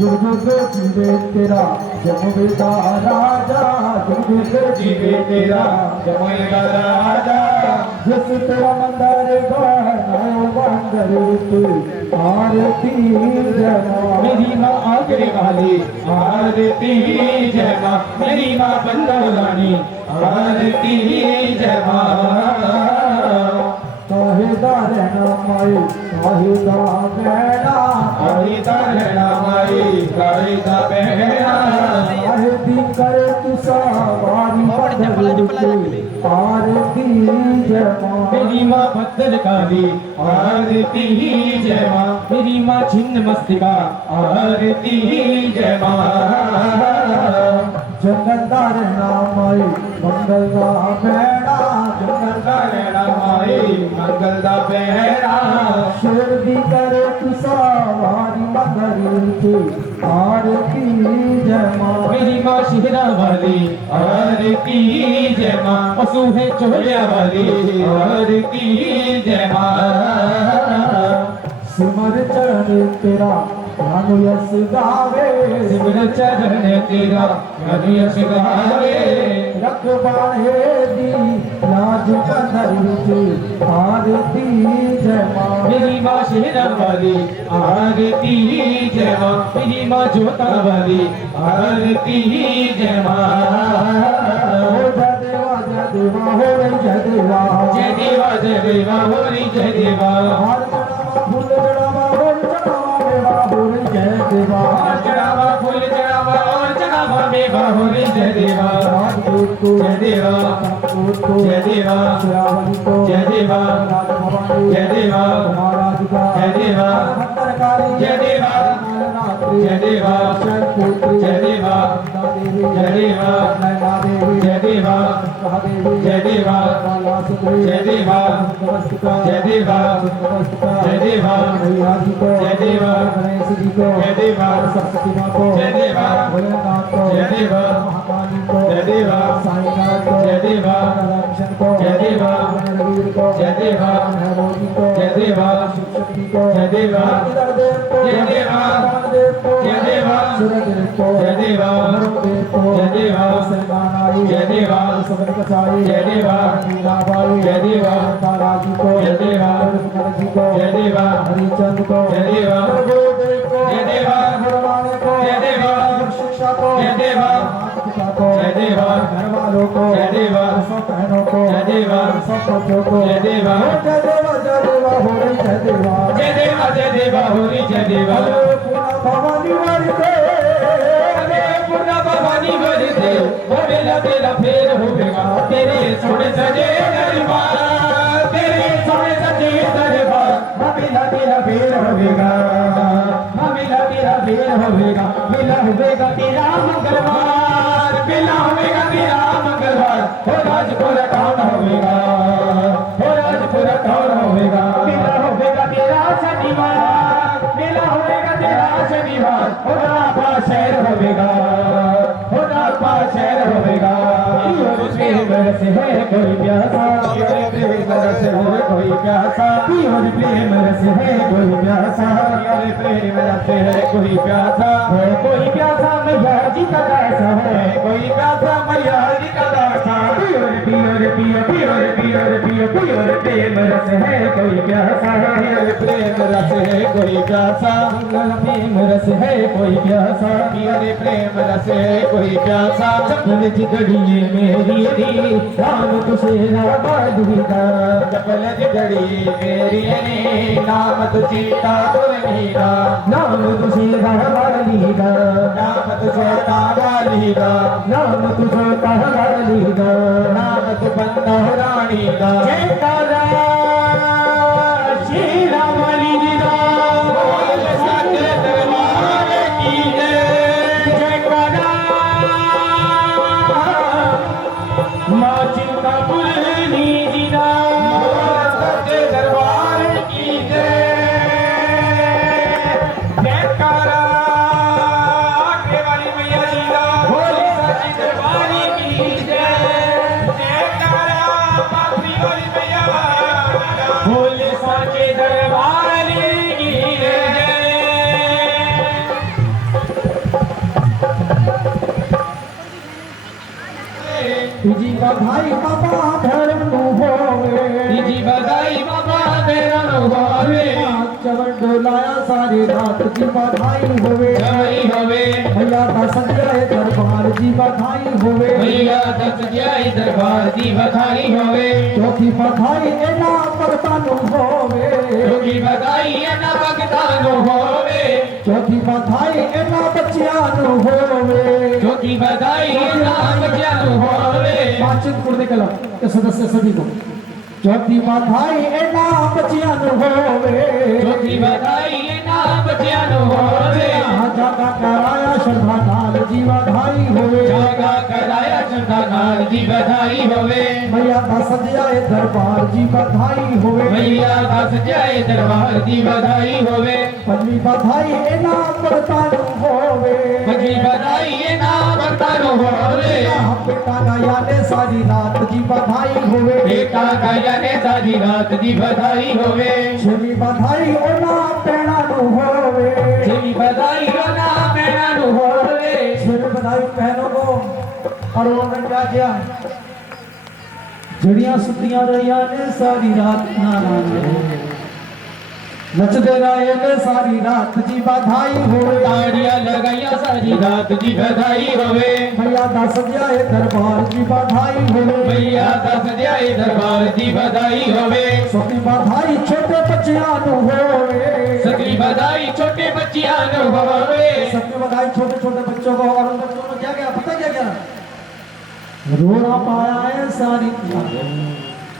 जुग जुग जीवे तेरा जमुवेदा राजा जुग जुग जीवे तेरा जमैया राजा जिस तेरा मंदिर बनाओ मंदिर की आरती जय माँ मेरी माँ आगरे वाली आरती जय माँ मेरी माँ बल्लभ रानी आरती जय माँ काहेदा रहना माई काहेदा बहना कायदा रहना माई कायदा बहना काहेदी करे तू सवारी मंदिर की आरती जय माँ मेरी माँ बदल काली आरती जय माँ मेरी माँ छिन्न मस्तिका आरती जय माँ जंगलदा रहना माई मंगलदा बहना जंगलदा रहना माई मंगलदा बहना शेर दी करे तू सवारी मंदिर की आरती जय माँ मेरी माँ शिहरा वाली आरती जय माँ पशु है चोलिया वाली आरती जय माँ सिमर चरण तेरा भानु यश गावे सिमर चरण तेरा धन यश गावे रख बाहे दी लाज कंधर की आरती जय माँ मेरी माँ शेरा वाली आरती जय माँ मेरी माँ जोता वाली आरती जय माँ हो जय देवा हो रे जय देवा जय देवा जय देवा हो रे जय देवा हार चढ़ावा फूल चढ़ावा हो चढ़ावा मेवा हो रे जय देवा चढ़ावा फूल चढ़ावा और चढ़ावा मेवा हो रे जय देवा जय देवा श्रावणी को जय देवा राज भवानी जय देवा महाराज का जय देवा भक्तरकारी जय देवा जय देवा शरण पुत्री जय देवा देवी जय देवा नैना देवी जय देवा जय देवा जय देवा जय देवा जय देवा जय देवा जय देवा सरस्वती माँ को, जय देवा भोलेनाथ को, जय देवा महाकाली को, जय देवा साईनाथ को, जय देवा राधाकृष्ण को, जय देवा रघुवीर को, जय देवा भैरवी को, जय देवा शिवशक्ति को, जय देवा इंद्रदेव को, जय देवा कामदेव को, जय देवा सूर्यदेव को, जय देवा ब्रह्मदेव को, जय देवा सलमानाई, जय देवा सबन कसाई, जय देवा मीराबाई, जय देवा ताराजी को, जय देवा लक्ष्मण जी को, जय देवा हरिचंद को, जय देवा गुरुदेव को, जय देवा गुरुवाणी को, जय देवा शिक्षा को, जय देवा पिता को, जय देवा घर वालों को, जय देवा सब बहनों को, जय देवा सब बच्चों को, जय देवा जय देवा हो रही जय देवा, जय देवा जय देवा होली जय देवा पूरा भवानी वाली दे, पूर्णा भवानी वर दे ओ मेला तेरा फेर होवेगा तेरे सोने सजे दरबार तेरे सोने सजे दरबार मेला तेरा फेर होवेगा मेला तेरा फेर होवेगा मेला होवेगा तेरा मंगलवार मेला होवेगा तेरा मंगलवार हो राजपुर टाउन होवेगा हो राजपुर टाउन होवेगा मेला होवेगा तेरा शनिवार मेला होवेगा तेरा शनिवार हो रापा शहर होवेगा हो रापा शहर होवेगा प्रेम रस है कोई प्यासा प्रेम रस है कोई प्यासा प्रेम रस है कोई प्यासा प्रेम रस है कोई प्यासा है कोई प्यासा मैया जी का दासा है कोई प्यासा मैया जी का दासा पियो रे पियो रे पियो पियो रे पियो रे पियो पियो रे प्रेम रस है कोई प्यासा प्रेम रस है कोई प्यासा प्रेम रस है कोई प्यासा पियो रे प्रेम रस है कोई प्यासा चपल जिगड़िए मेरी दी नाम तुझेरा बादुगा चपल जिगड़ी मेरी ने नाम तुझीता दुर्मीरा नाम तुझेरा बालीगा नाम तुझेता बालीगा नाम तुझेता बालीगा नाम तु बंदा रानी का जय तारा श्री राम जी दा बोल सच्चे दरबार की जय जयकारा माँ चिंता पुरनी जी दा बोल सच्चे दरबार की जय जयकारा आगे वाली मैया जी दा बोल सच्चे दरबार की जय जयकारा पाथरी वाली मैया बोल सच्चे दरबार की जय तुझी बधाई बाबा धर्म होवे, जी बधाई बाबा तेरा होवे चवन डोलाया सारी रात की बधाई होवे, जय होवे भैया दस जाए दरबार जी बधाई होवे, भैया दस जाए दरबार दी बधाई होवे चौथी बधाई एना परतानु होवे, जोगी बधाई ना भगतानो होवे चौथी बधाई एना बच्चियानु होवे, जोगी बधाई ना बच्चानो होवे पांचित कुर्दे कला के सदस्य सभी को चौथी बधाई एना बच्चियानु होवे, जोगी बधाई ना बच्चानो होवे जागा कराया श्रद्धा नाल जी बधाई होवे, जागा कराया चंदा नाल दी बधाई होवे भैया दस जाए दरबार जी बधाई होवे, भैया दस जाए दरबार दी बधाई होवे पंजवी बधाई एना परतानु होवे, बगी बधाई ना भगतानो होवे बेटा गया ने सारी रात जी बधाई होवे, बेटा गया ने सारी रात दी बधाई होवे छवी बधाई ओना पेड़ा नु होवे, जेवी बधाई ना मेरा नु होवे छवी बधाई पहनों को और उन्होंने क्या किया जड़ियां सुतियां रहिया ने सारी रात ना नचते रहे ने सारी रात जी बधाई होवे, ताड़ियां लगाइया सारी रात दी बधाई होवे भैया दस जाए दरबार जी बधाई होवे, भैया दस जाए दरबार दी बधाई होवे सती बधाई छोटे बच्चियां नु होवे, सगली बधाई छोटे बच्चियां नु होवे सबकी बधाई छोटे छोटे बच्चों को और उन बच्चों को क्या क्या पता क्या क्या रोना पाया है सारी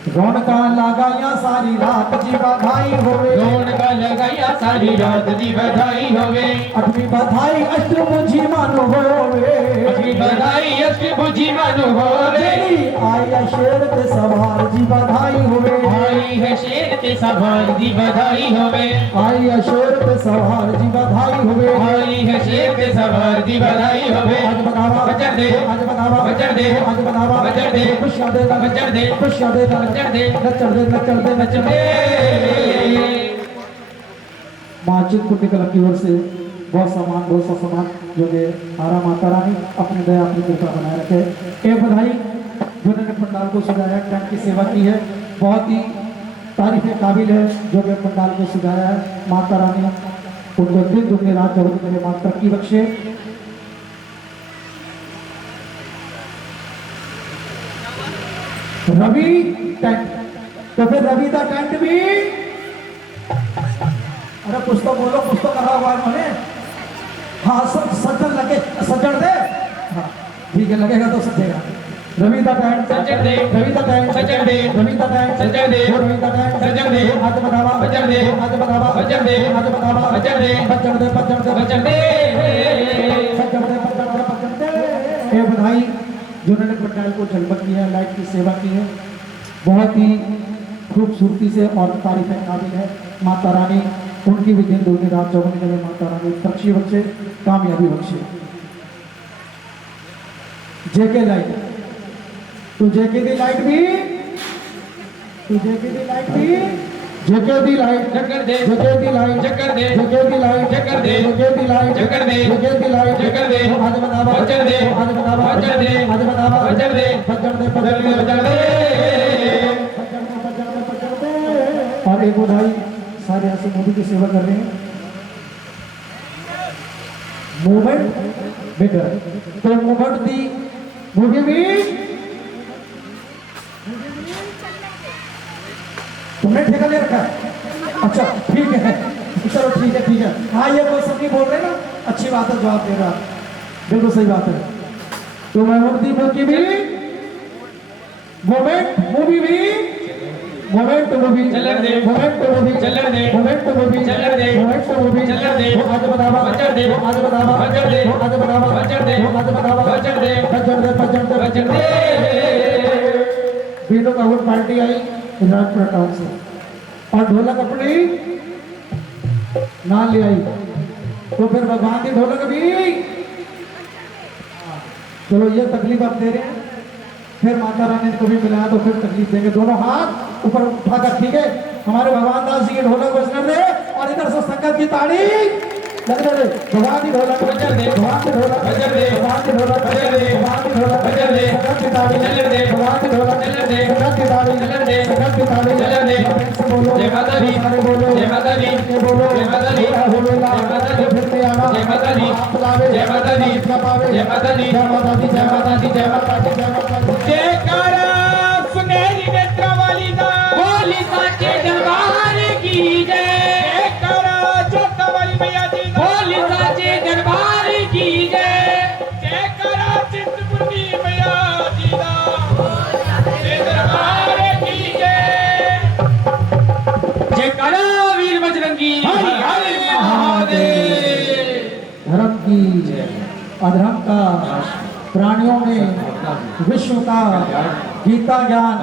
रौनका लगाया सारी रात जी बधाई होवे, रौनका लगाया सारी रात दी बधाई होवे, अठवीं बधाई अष्टभुजी मानो होवे, अष्टमी बधाई अष्टभुजी मानो होवे, आई है शेर ते सवार जी बधाई होवे, आई है शेर ते सवार दी बधाई होवे, आई है शेर ते सवार जी बधाई होवे, आई है शेर ते सवार दी बधाई होवे। आज बतावा बचर दे, आज बतावा बचर दे, आज बतावा बचर दे, खुशियां दे बचर दे, खुशियां दे बचर दे, नचर दे नचर दे नचर दे। माँ चिंतपुर कला की ओर से बहुत सा सम्मान जो कि आरा माता रानी अपनी दया अपनी कृपा बनाए रखे। ये बधाई जिन्होंने पंडाल को सजाया, कैंप की सेवा की है, बहुत ही तारीफ के काबिल है जो कि पंडाल को सजाया है। माता रानी उनको दिन दुनिया रात चौबीस मेरे माँ तरक्की बख्शे। रवि टेंट, तो फिर रवि का टेंट भी, अरे कुछ तो बोलो, कुछ तो कहा हुआ उन्होंने। हाँ सज्जन लगे, सज्जन दे, हाँ ठीक है, लगेगा तो सजेगा। रवि का टेंट सज्जन दे, रवि का टेंट सज्जन दे, रवि का टेंट सज्जन दे, रवि का टेंट सज्जन दे, आज बतावा बचर दे, आज बतावा बचर दे, आज बतावा बचर दे, बचर दे बचर दे बचर दे। बचर दे बचर दे बचर दे। ये बधाई जिन्होंने पंडाल को जलमत किया है, लाइट की सेवा की है, बहुत ही खूबसूरती से और तारीफ काबिल है। माता रानी उनकी भी दिन दुगनी रात चौगुनी करे, माता रानी तरक्की बख्शे, कामयाबी बख्शे। जेके लाइट, तू जेके दी लाइट भी, तू जेके दी लाइट भी, जेके दी लाइट चक्कर दे, जेके दी लाइट चक्कर दे, जेके दी लाइट चक्कर दे, जेके दी लाइट चक्कर दे, जेके दी लाइट चक्कर दे, आज बतावा बचर दे, आज बतावा बचर दे, आज बतावा बचर दे, बचर दे बचर दे, बचर दे। और एक बधाई सारे ऐसे मोदी की सेवा कर रहे हैं। मूवमेंट बेटर, तो मूवमेंट दी मूवी भी तुमने ठेका ले रखा है? अच्छा ठीक है, चलो ठीक है ठीक है। हाँ ये कोई सब नहीं बोल रहे ना, अच्छी बात है, जवाब दे रहा, बिल्कुल सही बात है। तो मूवमेंट दी मूवी भी, मूवमेंट मूवी भी, मोमेंट मूवी चलर दे, मोमेंट मूवी चलर दे, मोमेंट मूवी चलर दे, मोमेंट मूवी चलर दे, आज बतावा बचर दे, आज बतावा बचर दे, आज बतावा बचर दे, आज बतावा बचर दे, बचर दे बचर दे बचर दे। बीटो का पार्टी आई राजपुर टाउन से और ढोलक अपनी ना ले आई, तो फिर भगवान की ढोलक भी, चलो ये तकलीफ आप दे रहे हैं, फिर माता रानी को भी मिलाया तो फिर तकलीफ देंगे। दोनों हाथ ऊपर उठाकर, ठीक है, हमारे भगवान दास जी के ढोलक बजने दे और इधर से संगत की ताड़ी लगने दे। भगवान की ढोलक बजर दे, भगवान की ढोलक बजर दे, भगवान की ढोलक बजर दे, भगवान की ढोलक बजर दे, संगत की ताड़ी चलर दे, भगवान की ढोलक चलर दे, संगत की ताड़ी चलर दे, संगत की ताड़ी चलर दे। से बोलो जय माता दी, सारे बोलो जय माता दी, ये बोलो जय माता दी, होवेला जय माता दी, फिर से आना जय माता दी, आप लावे जय माता दी, क्या पावे जय माता दी, जय माता दी जय माता दी, जय माता दी। जय माता दी। जयकारा सुनहरी नेत्र वाली दा, बोली साचे दरबार की जय। जयकारा जोता वाली मैया जी दा, बोली साचे दरबार की जय। जयकारा चिंतपुर्णी मैया जी दा, साचे दरबार की जय। जयकारा वीर बजरंगी हरि महादेव। धर्म की अधर्म का, प्राणियों में विश्व का, गीता ज्ञान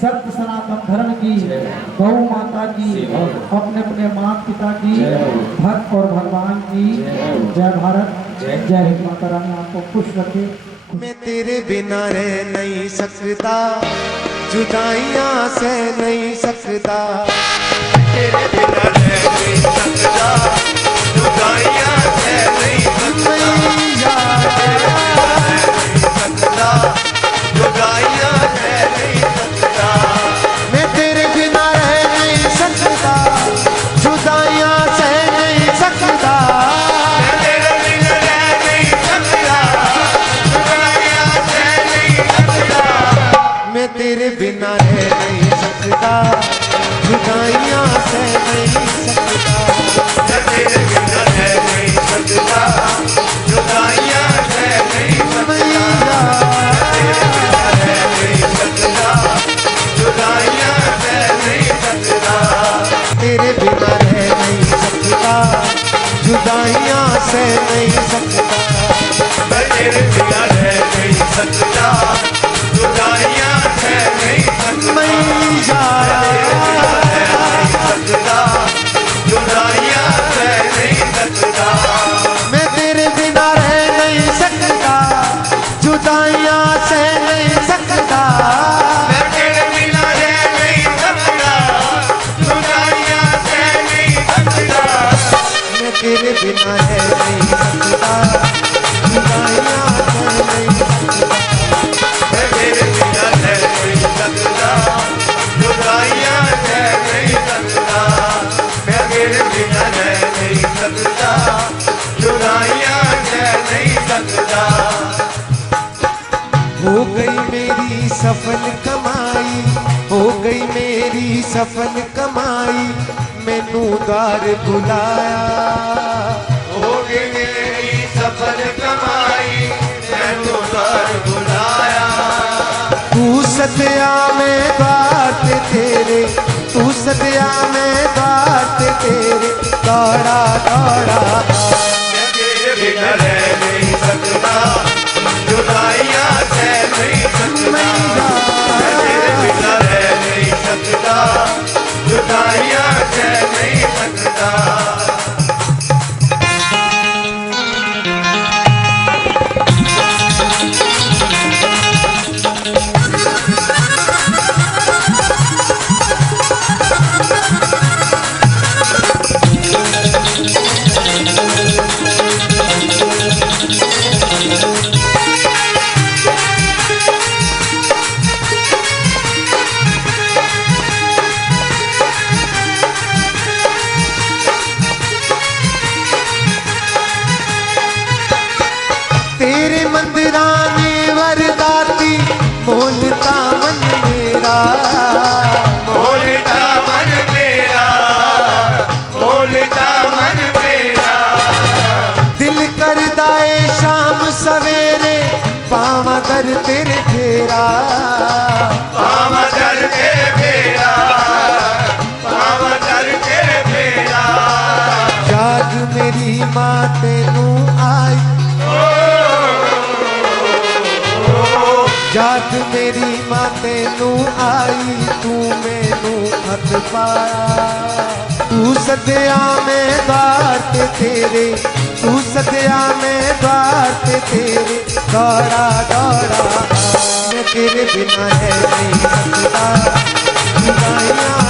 सत्य सनातन धर्म की, गौ माता की, अपने अपने माता पिता की, भक्त और भगवान की जय भारत, जय हिंद। माता रानी आपको खुश रखे। मैं तेरे बिना रह नहीं सकता, जुदाइयां सह नहीं सकता, तेरे बिना रह नहीं सकता, जुदाइयां सह नहीं सकता, जुदाइयां सह नहीं सकता, मैं तेरे बिना रह नहीं सकता, जुदाइयां सह नहीं सकता, मैं तेरे बिना रह नहीं सकता, जुदाइयां सह नहीं सकता, मैं तेरे बिना रह नहीं सकता, जुदाइयां सह नहीं सकता, मैं तेरे बिना रह नहीं सकता, जुदाइयां सह नहीं सकता, मैं तेरे बिना रह नहीं सकता, जुदाइयां से नहीं सकता, मैं तेरे बिना रह नहीं सकता, जुदाइयां सह नहीं सकता, मैं जाया जुदाइयां सह नहीं सकता, मैं तेरे बिना रह नहीं सकता, जुदाइयां से नहीं सकता, मैं तेरे बिना रह नहीं सकता, जुदाइयां सह नहीं सकता, मैं तेरे बिना रह नहीं सकता, जुदाइयां से नहीं सकता, मैं तेरे बिना रह नहीं सकता, जुदाइयां सह नहीं सकता, मैं तेरे बिना रह नहीं सकता, जुदाइयां सह नहीं सकता। हो गई मेरी सफल कमाई, हो गई मेरी सफल कमाई, मैनू दार बुलाया, हो गई मेरी सफल कमाई, मैनू दर बुलाया, तू सदया में बात तेरे, तू सदया में बात तेरे, दौड़ा दौड़ा मैं तेरे बिना रह नहीं सकता, जुदाइयां सह नहीं सकता, मैं तेरे बिना रह नहीं सकता, जुदाइयां सह नहीं सकता। तेरे मंदिराने वरदाती, बोलता मन मेरा, बोलता मन मेरा, बोलता मन मेरा, दिल करदा ए शाम सवेरे, पावां दर तेरे फेरा, पाँव दर के फेरा, पाँव दर के फेरा, याद मेरी मां तेनू आई, याद मेरी मां तेनू आई, तू मैनू हथ पाया, तू सदया में द्वार ते तेरे, तू सदया में द्वार ते तेरे, दौड़ा दौड़ा मैं तेरे बिना रह नहीं सकता, जुदाइयां